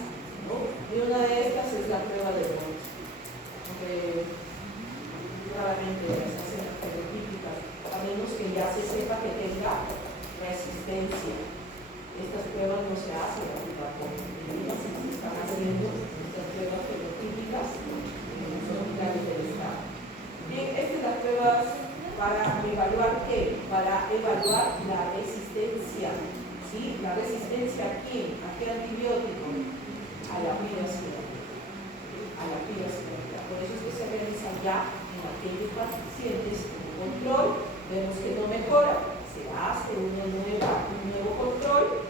¿no? Y una de estas es la prueba de Wundt. Claramente las hacen las fenotípicas, a menos que ya se sepa que tenga resistencia. Estas pruebas no se hacen bajo medidas, se están haciendo estas pruebas fenotípicas en los hospitales del Estado. Bien, estas son las pruebas para evaluar ¿qué? Para evaluar la resistencia. ¿Sí? ¿La resistencia a quién? ¿A qué antibiótico? A la piracina. A la piracina. Por eso es que se realizan ya en aquellos pacientes con control. Vemos que no mejora, se hace un nuevo control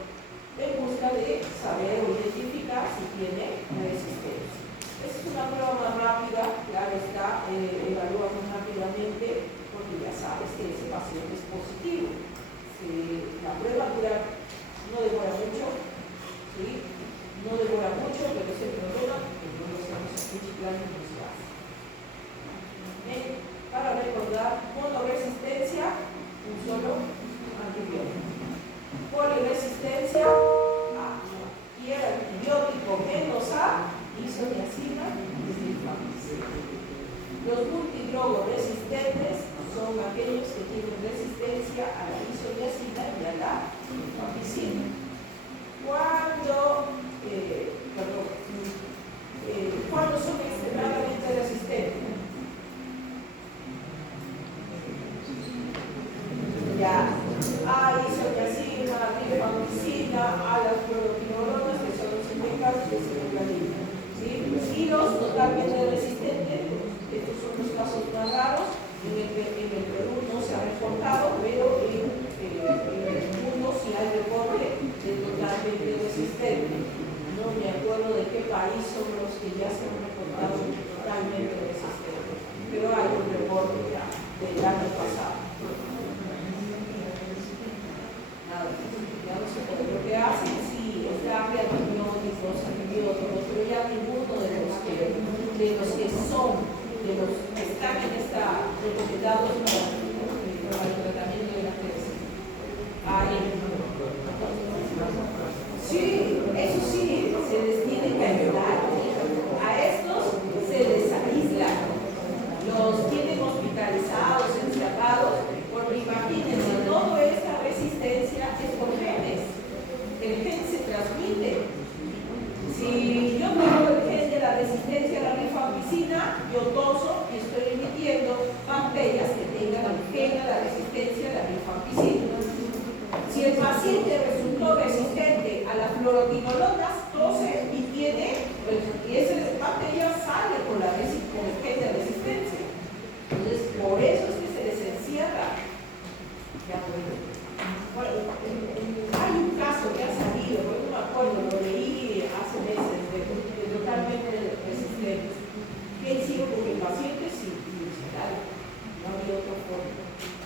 en busca de saber o identificar si tiene resistencia. Esta es una prueba más rápida, claro está, evalúa más rápidamente porque ya sabes que ese paciente es positivo. La prueba no demora mucho, ¿sí? No demora mucho, pero es el problema que no lo hacemos aquí en los casos. Para recordar, monoresistencia, un solo antibiótico. Poliresistencia, a cualquier antibiótico menos a isoniazida y rifampicina. Los multidrogos resistentes son aquellos que tienen resistencia a la isoniazida y a la rifampicina. Cuando son extremadamente resistentes, ya a isoniazida, a rifampicina, a las fluoroquinolonas, que son los indicados de cirulanina. ¿Sí? Y los totalmente resistentes, estos son los casos más raros. En el Perú no se ha reportado, pero en el mundo sí hay reporte de totalmente resistente. No me acuerdo de qué país son los que ya se han reportado totalmente resistentes, pero hay un reporte ya del año pasado. Ya no sé lo que hacen, sí, es darle antibióticos, pero ya ninguno de los que están recomendados para el tratamiento de la TBC. Sí, eso sí, se les tiene que ayudar. A estos se les aísla, los tienen hospitalizados, encerrados, uno resistente a la fluoroquinolonas tose y tiene, y esa bacteria sale con el test de resistencia. Entonces, por eso es que se les encierra. Hay un caso que ha salido, porque no me acuerdo, lo leí hace meses, de totalmente resistentes, que hicieron con el paciente sin publicitar, no había otra forma.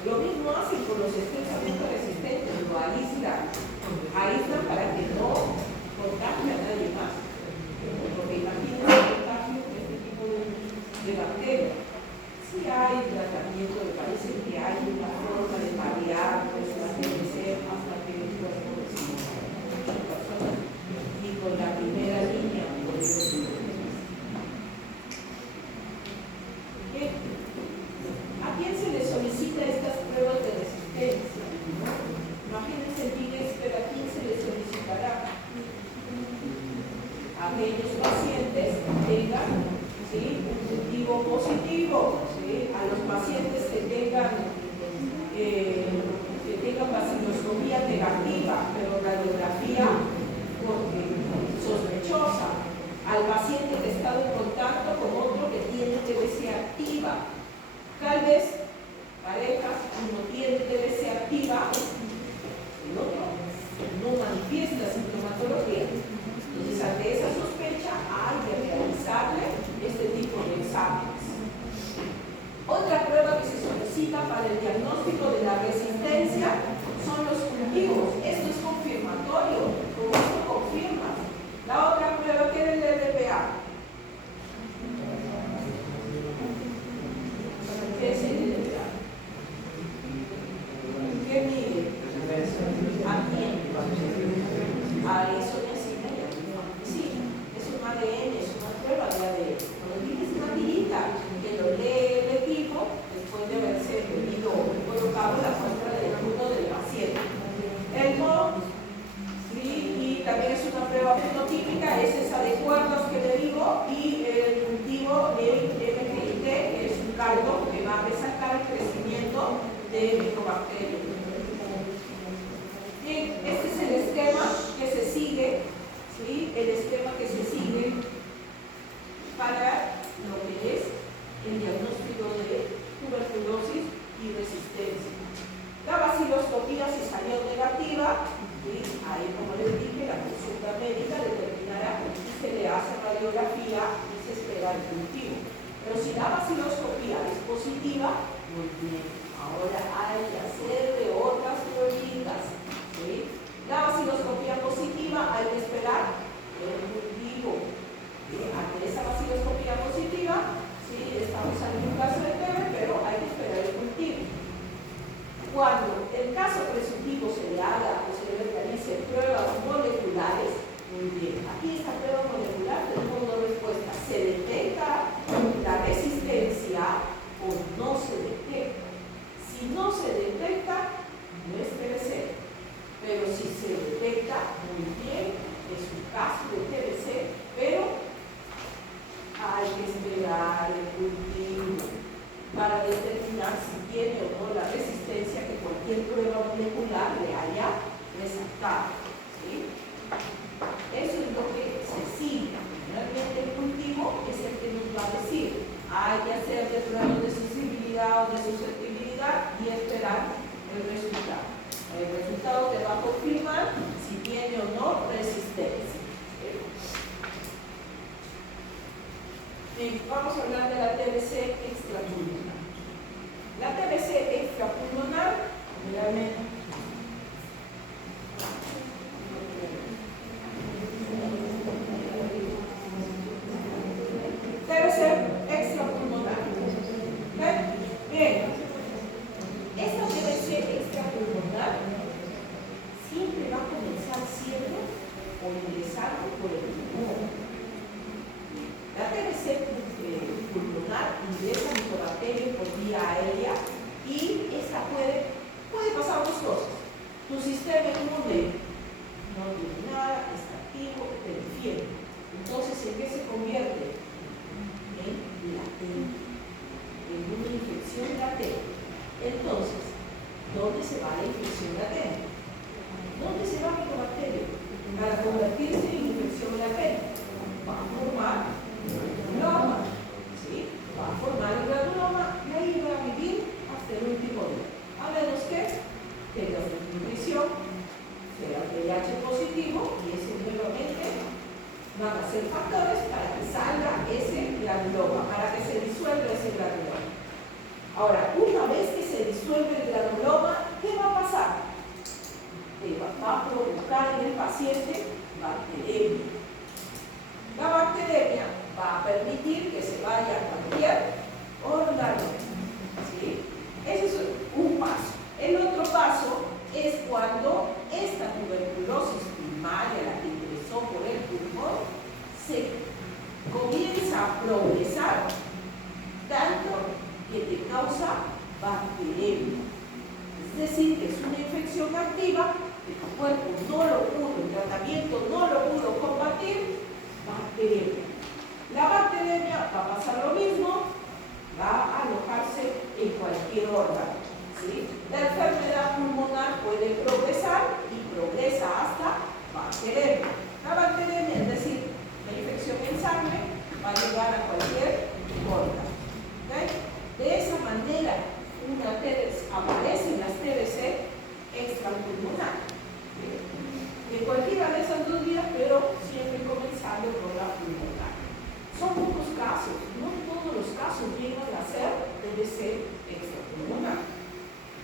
Lo mismo hacen con los estrechamente resistentes, lo aíslan para que no contagie a nadie más. Porque imagínense el contagio de este tipo de bacterias. Si hay tratamiento, me parece que hay una forma de paliar pues, la TBC hasta que el cuerpo decimos muchas personas y con la primera línea ¿a quién se le solicita estas pruebas de resistencia? Imagínense el pero ¿a quién se le solicitará? A aquellos pacientes que tengan un cultivo positivo, ¿sí? A los pacientes que tengan vaciloscopía negativa, pero radiografía sospechosa, al paciente que ha estado en contacto con otro que tiene TBC activa. Tal vez parejas, uno tiene TBC activa, el otro no manifiesta sintomatología. Entonces, ante esa sospecha, hay que realizarle este tipo de exámenes. Otra prueba que se solicita para el diagnóstico de la resistencia son los cultivos. Esto es confirmatorio, con esto confirmas. La otra prueba que era el RPA. ¿Qué es el RPA? ¿Qué mide? ¿A quién? A eso ya sí. Sí, es un ADN, es una prueba de ADN. Cuando tienes una tirita que lo lee el equipo, después de haberse colocado la muestra del uno del paciente. El MOB, ¿sí? Y también es una prueba fenotípica, es esa de cuerdas que le digo, y el cultivo MGIT, que es un caldo que va a resaltar el crecimiento de micobacterias. Bien, este es el esquema que se sigue, ¿sí? El esquema que se sigue para lo que es el diagnóstico de tuberculosis y resistencia. La vaciloscopía, si salió negativa, ¿sí? Ahí, como les dije, la consulta médica determinará si se le hace radiografía y se espera el cultivo. Pero si la vaciloscopía es positiva, muy bien. Ahora hay que hacerle otras pruebas, ¿sí? La vaciloscopía positiva, hay que esperar el cultivo. ¿Sí? Ante esa vaciloscopía positiva, ¿sí? Estamos en un caso de TB, pero hay que esperar el cultivo. Cuando el caso presuntivo se le haga o se le realice pruebas moleculares, muy bien. Aquí esta prueba molecular tenemos dos respuestas. ¿Se detecta la resistencia o no se detecta? Si no se detecta, no es TBC. Pero si se detecta, muy bien, es un caso de TBC, pero hay que esperar el cultivo para determinar si tiene o no la resistencia que cualquier prueba molecular le haya resaltado. ¿Sí? Eso es lo que se sigue. Realmente el cultivo es el que nos va a decir, hay que hacer de pruebas de sensibilidad o de susceptibilidad y esperar el resultado. El resultado te va a confirmar si tiene o no resistencia. Bien, vamos a hablar de la TBC extrapulmonar. La TBC extrapulmonar, realmente, TBC extrapulmonar. Bien, esta TBC extrapulmonar siempre va a comenzar siendo o ingresando por el pulmón. La TBC pulmonar ingresa micobacterias por vía aérea y esta puede pasar dos cosas. Tu sistema inmune no tiene nada, está activo, te defiende. Entonces, ¿en qué se convierte? En latente, en una infección latente. Entonces, ¿dónde se va la infección latente? ¿Dónde se va la micobacteria? será pH positivo y ese nuevamente van a ser factores para que salga ese granuloma, para que se disuelva ese granuloma. Ahora, una vez que se disuelve el granuloma, ¿qué va a pasar? Que va a provocar en el paciente bacteremia. La bacteremia va a permitir que se vaya a cualquier órgano. ¿Sí? Ese es un paso. El otro paso es cuando esta tuberculosis primaria, la que ingresó por el pulmón, se comienza a progresar tanto que te causa bacteremia. Es decir, que es una infección activa que tu cuerpo no lo pudo, el tratamiento no lo pudo combatir, bacteremia. La bacteremia va a pasar lo mismo, va a alojarse en cualquier órgano. ¿Sí? La enfermedad pulmonar puede progresar y progresa hasta bacteremia. La bacteremia, es decir, la infección en sangre, va a llegar a cualquier órgano. ¿Okay? De esa manera, aparecen las TBC extrapulmonar. En cualquiera de esas dos vías, pero siempre comenzando por la pulmonar. Son pocos casos, no todos los casos llegan a ser TBC extrapulmonar.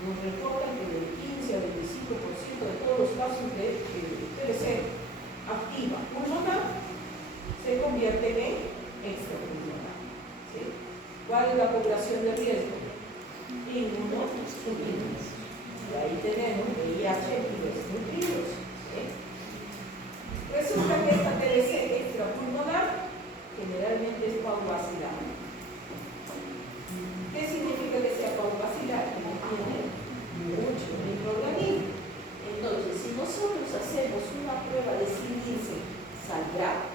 Nos reportan que del 15 al 25% de todos los casos de TBC activa pulmonar se convierten en extrapulmonar. ¿Sí? ¿Cuál es la población de riesgo? Inmunosuprimidos. Y ahí tenemos VIH y desnutridos. ¿Sí? Resulta que esta TBC extrapulmonar generalmente es pauvacilar. ¿Qué significa que sea pauvacilar? Que no tiene mucho microorganismo. Entonces, si nosotros hacemos una prueba de sílice sangrar,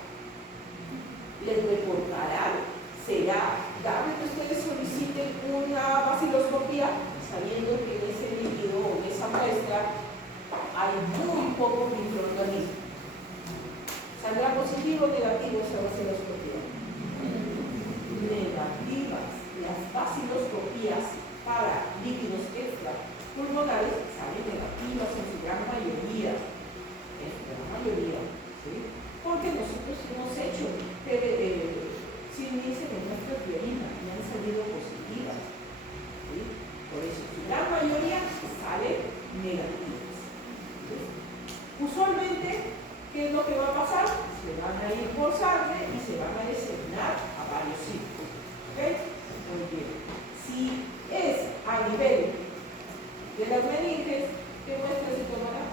les reportarán, será dable que ustedes soliciten una vaciloscopía sabiendo que en ese líquido o en esa muestra hay muy poco microorganismo. ¿Saldrá positivo o negativo esa vaciloscopía? Negativas. Las vaciloscopías para líquidos extrapulmonares salen negativas en su gran mayoría. En su gran mayoría. ¿Sí? Porque nosotros hemos hecho sílice de nuestra orina y han salido positivas. ¿Sí? Por eso, su gran mayoría salen negativas. ¿Sí? Usualmente, ¿qué es lo que va a pasar? Se van a ir por sangre y se van a diseminar a varios sitios. ¿Okay? Muy bien. Si es a nivel de las meninges, ¿qué muestra se tomará?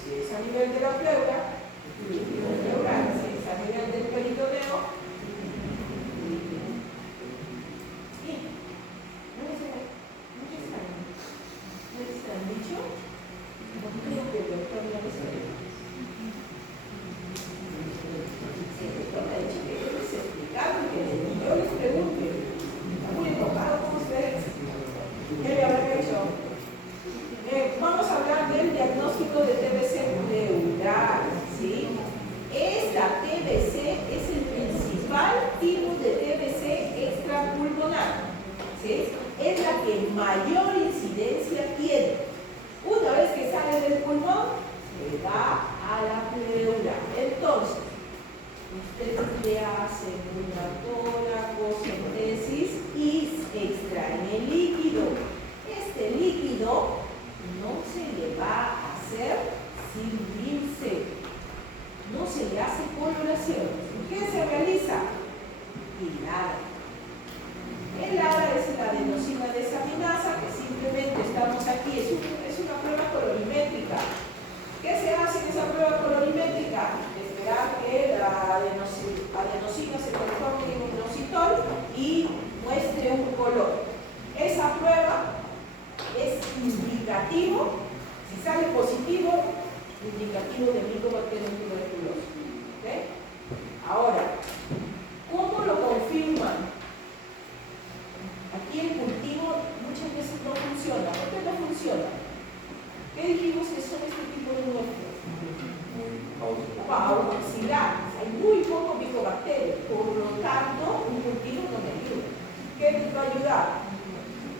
Si es a nivel de la pleura, pleural. Si es a nivel del peritoneo, y ¿no les han dicho? No creo que el doctor no les ha dicho. Yo les pregunto, ¿está muy enojado con ustedes? ¿Qué le habrán hecho? Vamos a hablar del diagnóstico de TBC pleural, ¿sí? Esta TBC es el principal tipo de TBC extrapulmonar, ¿sí? Es la que mayor incidencia tiene. Una vez que sale del pulmón, se va a la pleura. Entonces, ustedes le hacen una toracocentesis y extraen el líquido. Este líquido no se le va a hacer sílice, no se le hace coloración. ¿Qué se realiza? Hilada. Hilada es la adenosina desaminasa, que simplemente estamos aquí, es una prueba colorimétrica. ¿Qué se hace en esa prueba colorimétrica? Esperar que la adenosina se transforme en inositol y muestre un color. Esa prueba es indicativo, si sale positivo, indicativo de Mycobacterium tuberculosis. ¿Okay? Ahora, ¿cómo lo confirman? Aquí el cultivo muchas veces no funciona. ¿Por qué no funciona? ¿Qué dijimos que son este tipo de muestras? Pauvacilar. Hay muy poco Mycobacterium, por lo tanto, un cultivo no me ayuda. ¿Qué les va a ayudar?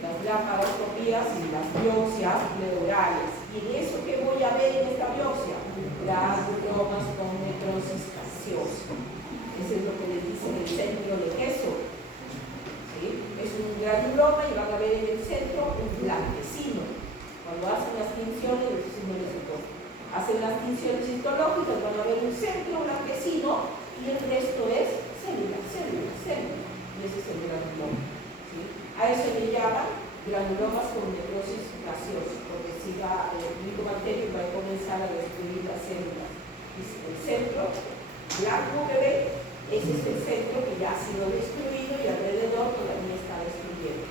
Las laparoscopías y las biopsias pleurales. ¿Y en eso qué voy a ver en esta biopsia? Granulomas con necrosis gaseosa. Eso es lo que les dice en el centro de queso. ¿Sí? Es un granuloma y van a ver en el centro un blanquecino. Cuando hacen las tinciones, hacen las tinciones histológicas, van a ver un centro blanquecino y el resto es célula. Y ese es el granuloma. ¿Sí? A eso le llaman granulomas con necrosis gaseosa, porque si el micobacterio va a comenzar a destruir las células. Y el centro blanco que ve, ese es el centro que ya ha sido destruido y alrededor todavía está destruyendo.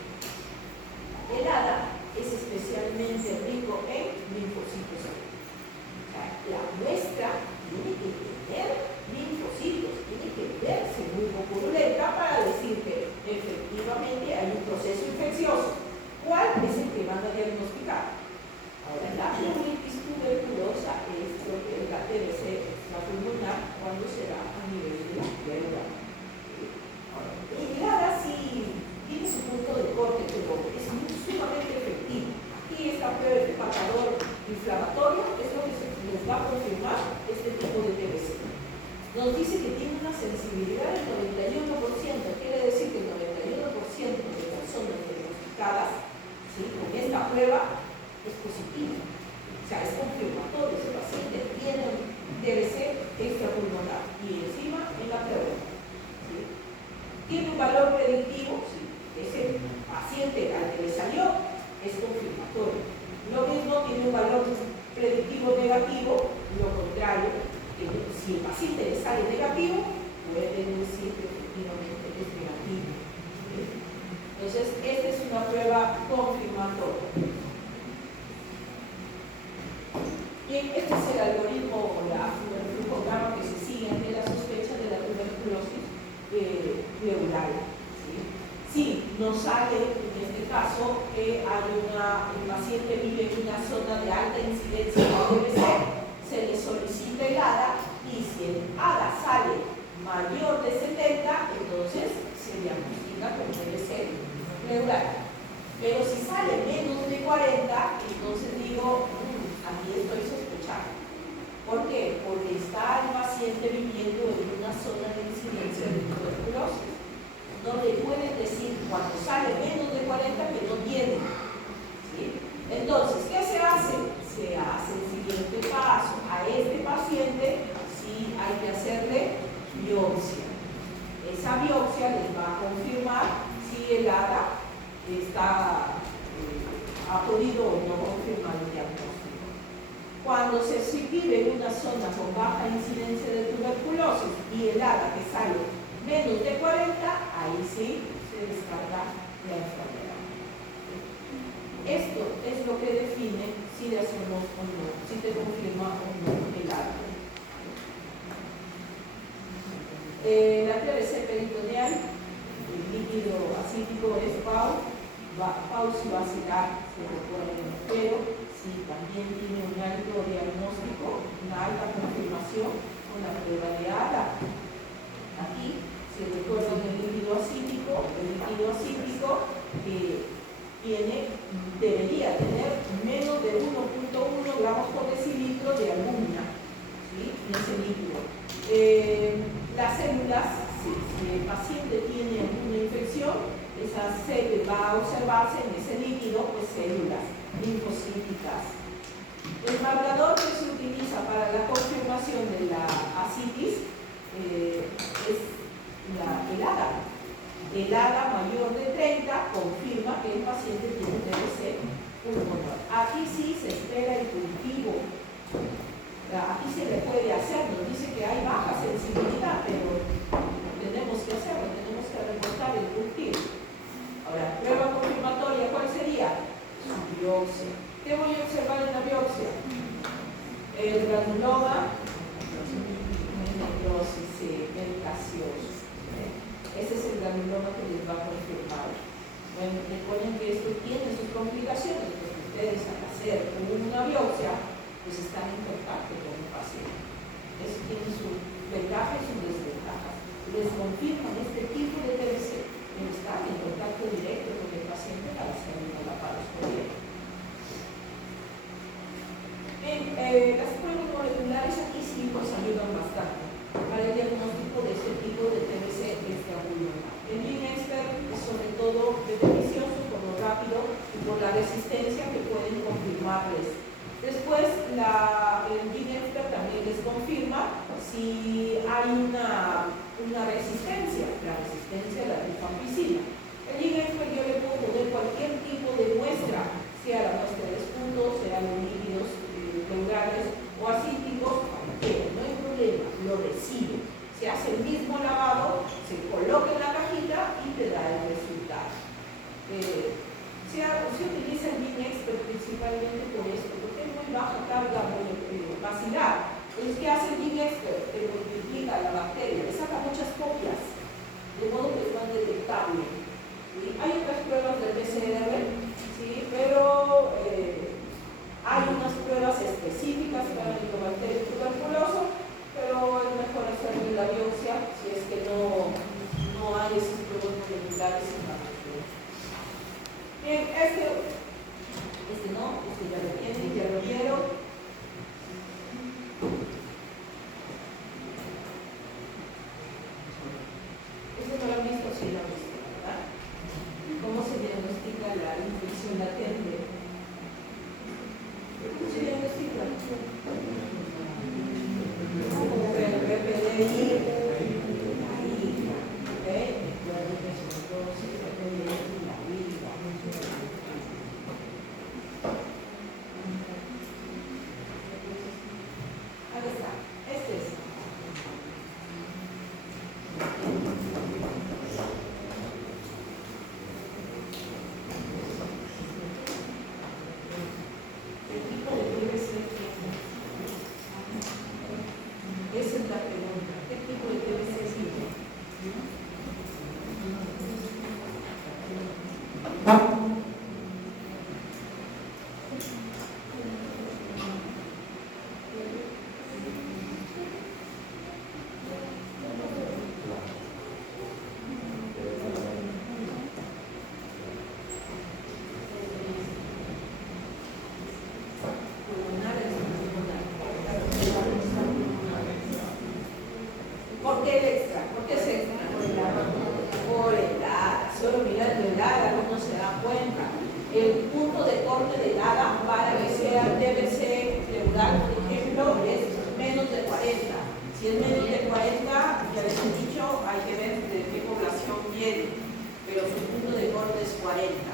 El hada es especialmente rico en linfocitos. O sea, la muestra tiene que tener linfocitos, tiene que verse muy purulenta para decir que efectivamente hay un proceso infeccioso. ¿Cuál es el que van a diagnosticar? Ahora, la pleuritis tuberculosa es lo que la TBC extrapulmonar cuando será a nivel de la pleura. El hada sí tiene su punto de corte, pero es sumamente efectivo. Aquí está el marcador inflamatorio, es lo que les va a confirmar este tipo de TBC. Nos dice que tiene una sensibilidad del 91%, quiere decir que el 91% de personas diagnosticadas, ¿sí?, con esta prueba es positiva. O sea, es confirmatorio, ese paciente tiene un TBC extrapulmonar y encima en la prueba. ¿Sí? ¿Tiene un valor predictivo? Sí. Ese paciente al que le salió es confirmatorio. Lo mismo tiene un valor predictivo negativo, lo contrario, que si el paciente le sale negativo, puede decir que efectivamente es negativo. ¿Sí? Entonces, esta es una prueba confirmatoria. Bien, este es el algoritmo o el flujograma que se sigue ante la sospecha de la tuberculosis pleural. Sí, nos sale en este caso que el paciente vive en una zona de alta incidencia de TBC, se le solicita el ADA y si el ADA sale mayor de 70, entonces se diagnostica con TBC pleural. Pero si sale menos de 40, entonces digo, aquí estoy sospechando. ¿Por qué? Porque está el paciente viviendo en una zona de incidencia de tuberculosis, donde pueden decir cuando sale menos de 40 que no tiene. ¿Sí? Entonces, ¿qué se hace? Se hace el siguiente paso. A este paciente sí hay que hacerle biopsia. Esa biopsia les va a confirmar si el ADA ha podido o no confirmar el diagnóstico. Cuando se vive en una zona con baja incidencia de tuberculosis y el ADA que sale menos de 40, ahí sí se descarga la enfermedad. Esto es lo que define si le hacemos o no, si te confirma o no el ADA. La TBC peritoneal, el líquido acítico es paucivacilar, se recuerda, pero sí también tiene un alto diagnóstico, una alta confirmación con la prueba de ADA. Aquí se recuerda el líquido acítico debería tener menos de 1.1 gramos por decilitro de albúmina, ¿sí?, en ese líquido. Las células, si el paciente tiene alguna infección, esa va a observarse en ese líquido, pues células linfocíticas. El marcador que se utiliza para la confirmación de la ascitis es el ADA. El ADA mayor de 30 confirma que el paciente tiene TBC pulmonar. Aquí sí se espera el cultivo. Aquí se le puede hacer, nos dice que hay baja sensibilidad, pero tenemos que hacerlo, tenemos que reportar el cultivo. Ahora, prueba confirmatoria, ¿cuál sería? Su biopsia. ¿Qué voy a observar en la biopsia? El granuloma, necrosis, gaseoso. Ese es el granuloma que les va a confirmar. Bueno, recuerden que esto tiene sus complicaciones, porque ustedes al hacer una biopsia, pues están en contacto con el paciente. Eso tiene sus ventajas y sus desventajas. Les confirman este tipo de TBC, pero están en contacto directo con el paciente para hacer una laparoscopia. Las pruebas moleculares aquí sí nos ayudan bastante para el diagnóstico de este tipo de TBC extracelular. El Gene Expert es sobre todo beneficioso por lo rápido y por la resistencia que pueden confirmarles. Después, el Gene Expert también les confirma si hay una resistencia, la resistencia a la rifampicina. El Gene Expert yo le puedo poner cualquier tipo de muestra, sea la muestra de esputo, sea los líquidos pleurales o acíticos, cualquiera, no hay problema, lo recibe. Se hace el mismo lavado, se coloca en la cajita y te da el resultado. Se utiliza el Gene Expert principalmente por esto, porque es muy baja carga vacilar. Entonces, ¿qué hace el Gene Expert? Te multiplica la bacteria, le saca muchas copias, de modo que es más detectable. ¿Sí? Hay otras pruebas del PCR, ¿sí? Pero hay unas pruebas específicas para el Mycobacterium tuberculoso, pero es mejor hacerle la biopsia si es que no hay esos pruebas moleculares en la bacteria. Bien, este no, este ya lo tienen, ya lo vieron. Este no lo han visto, sí lo han visto, ¿verdad? ¿Cómo se diagnostica la infección latente? ¿Cómo se diagnostica? El PPDI. ¿Por qué el extra? ¿Por qué es extra? Por helada. Solo mirando helada uno se da cuenta. El punto de corte de helada para que sea TBC pleural, por ejemplo, es menos de 40. Si es menos de 40, ya les he dicho, hay que ver de qué población viene, pero su punto de corte es 40.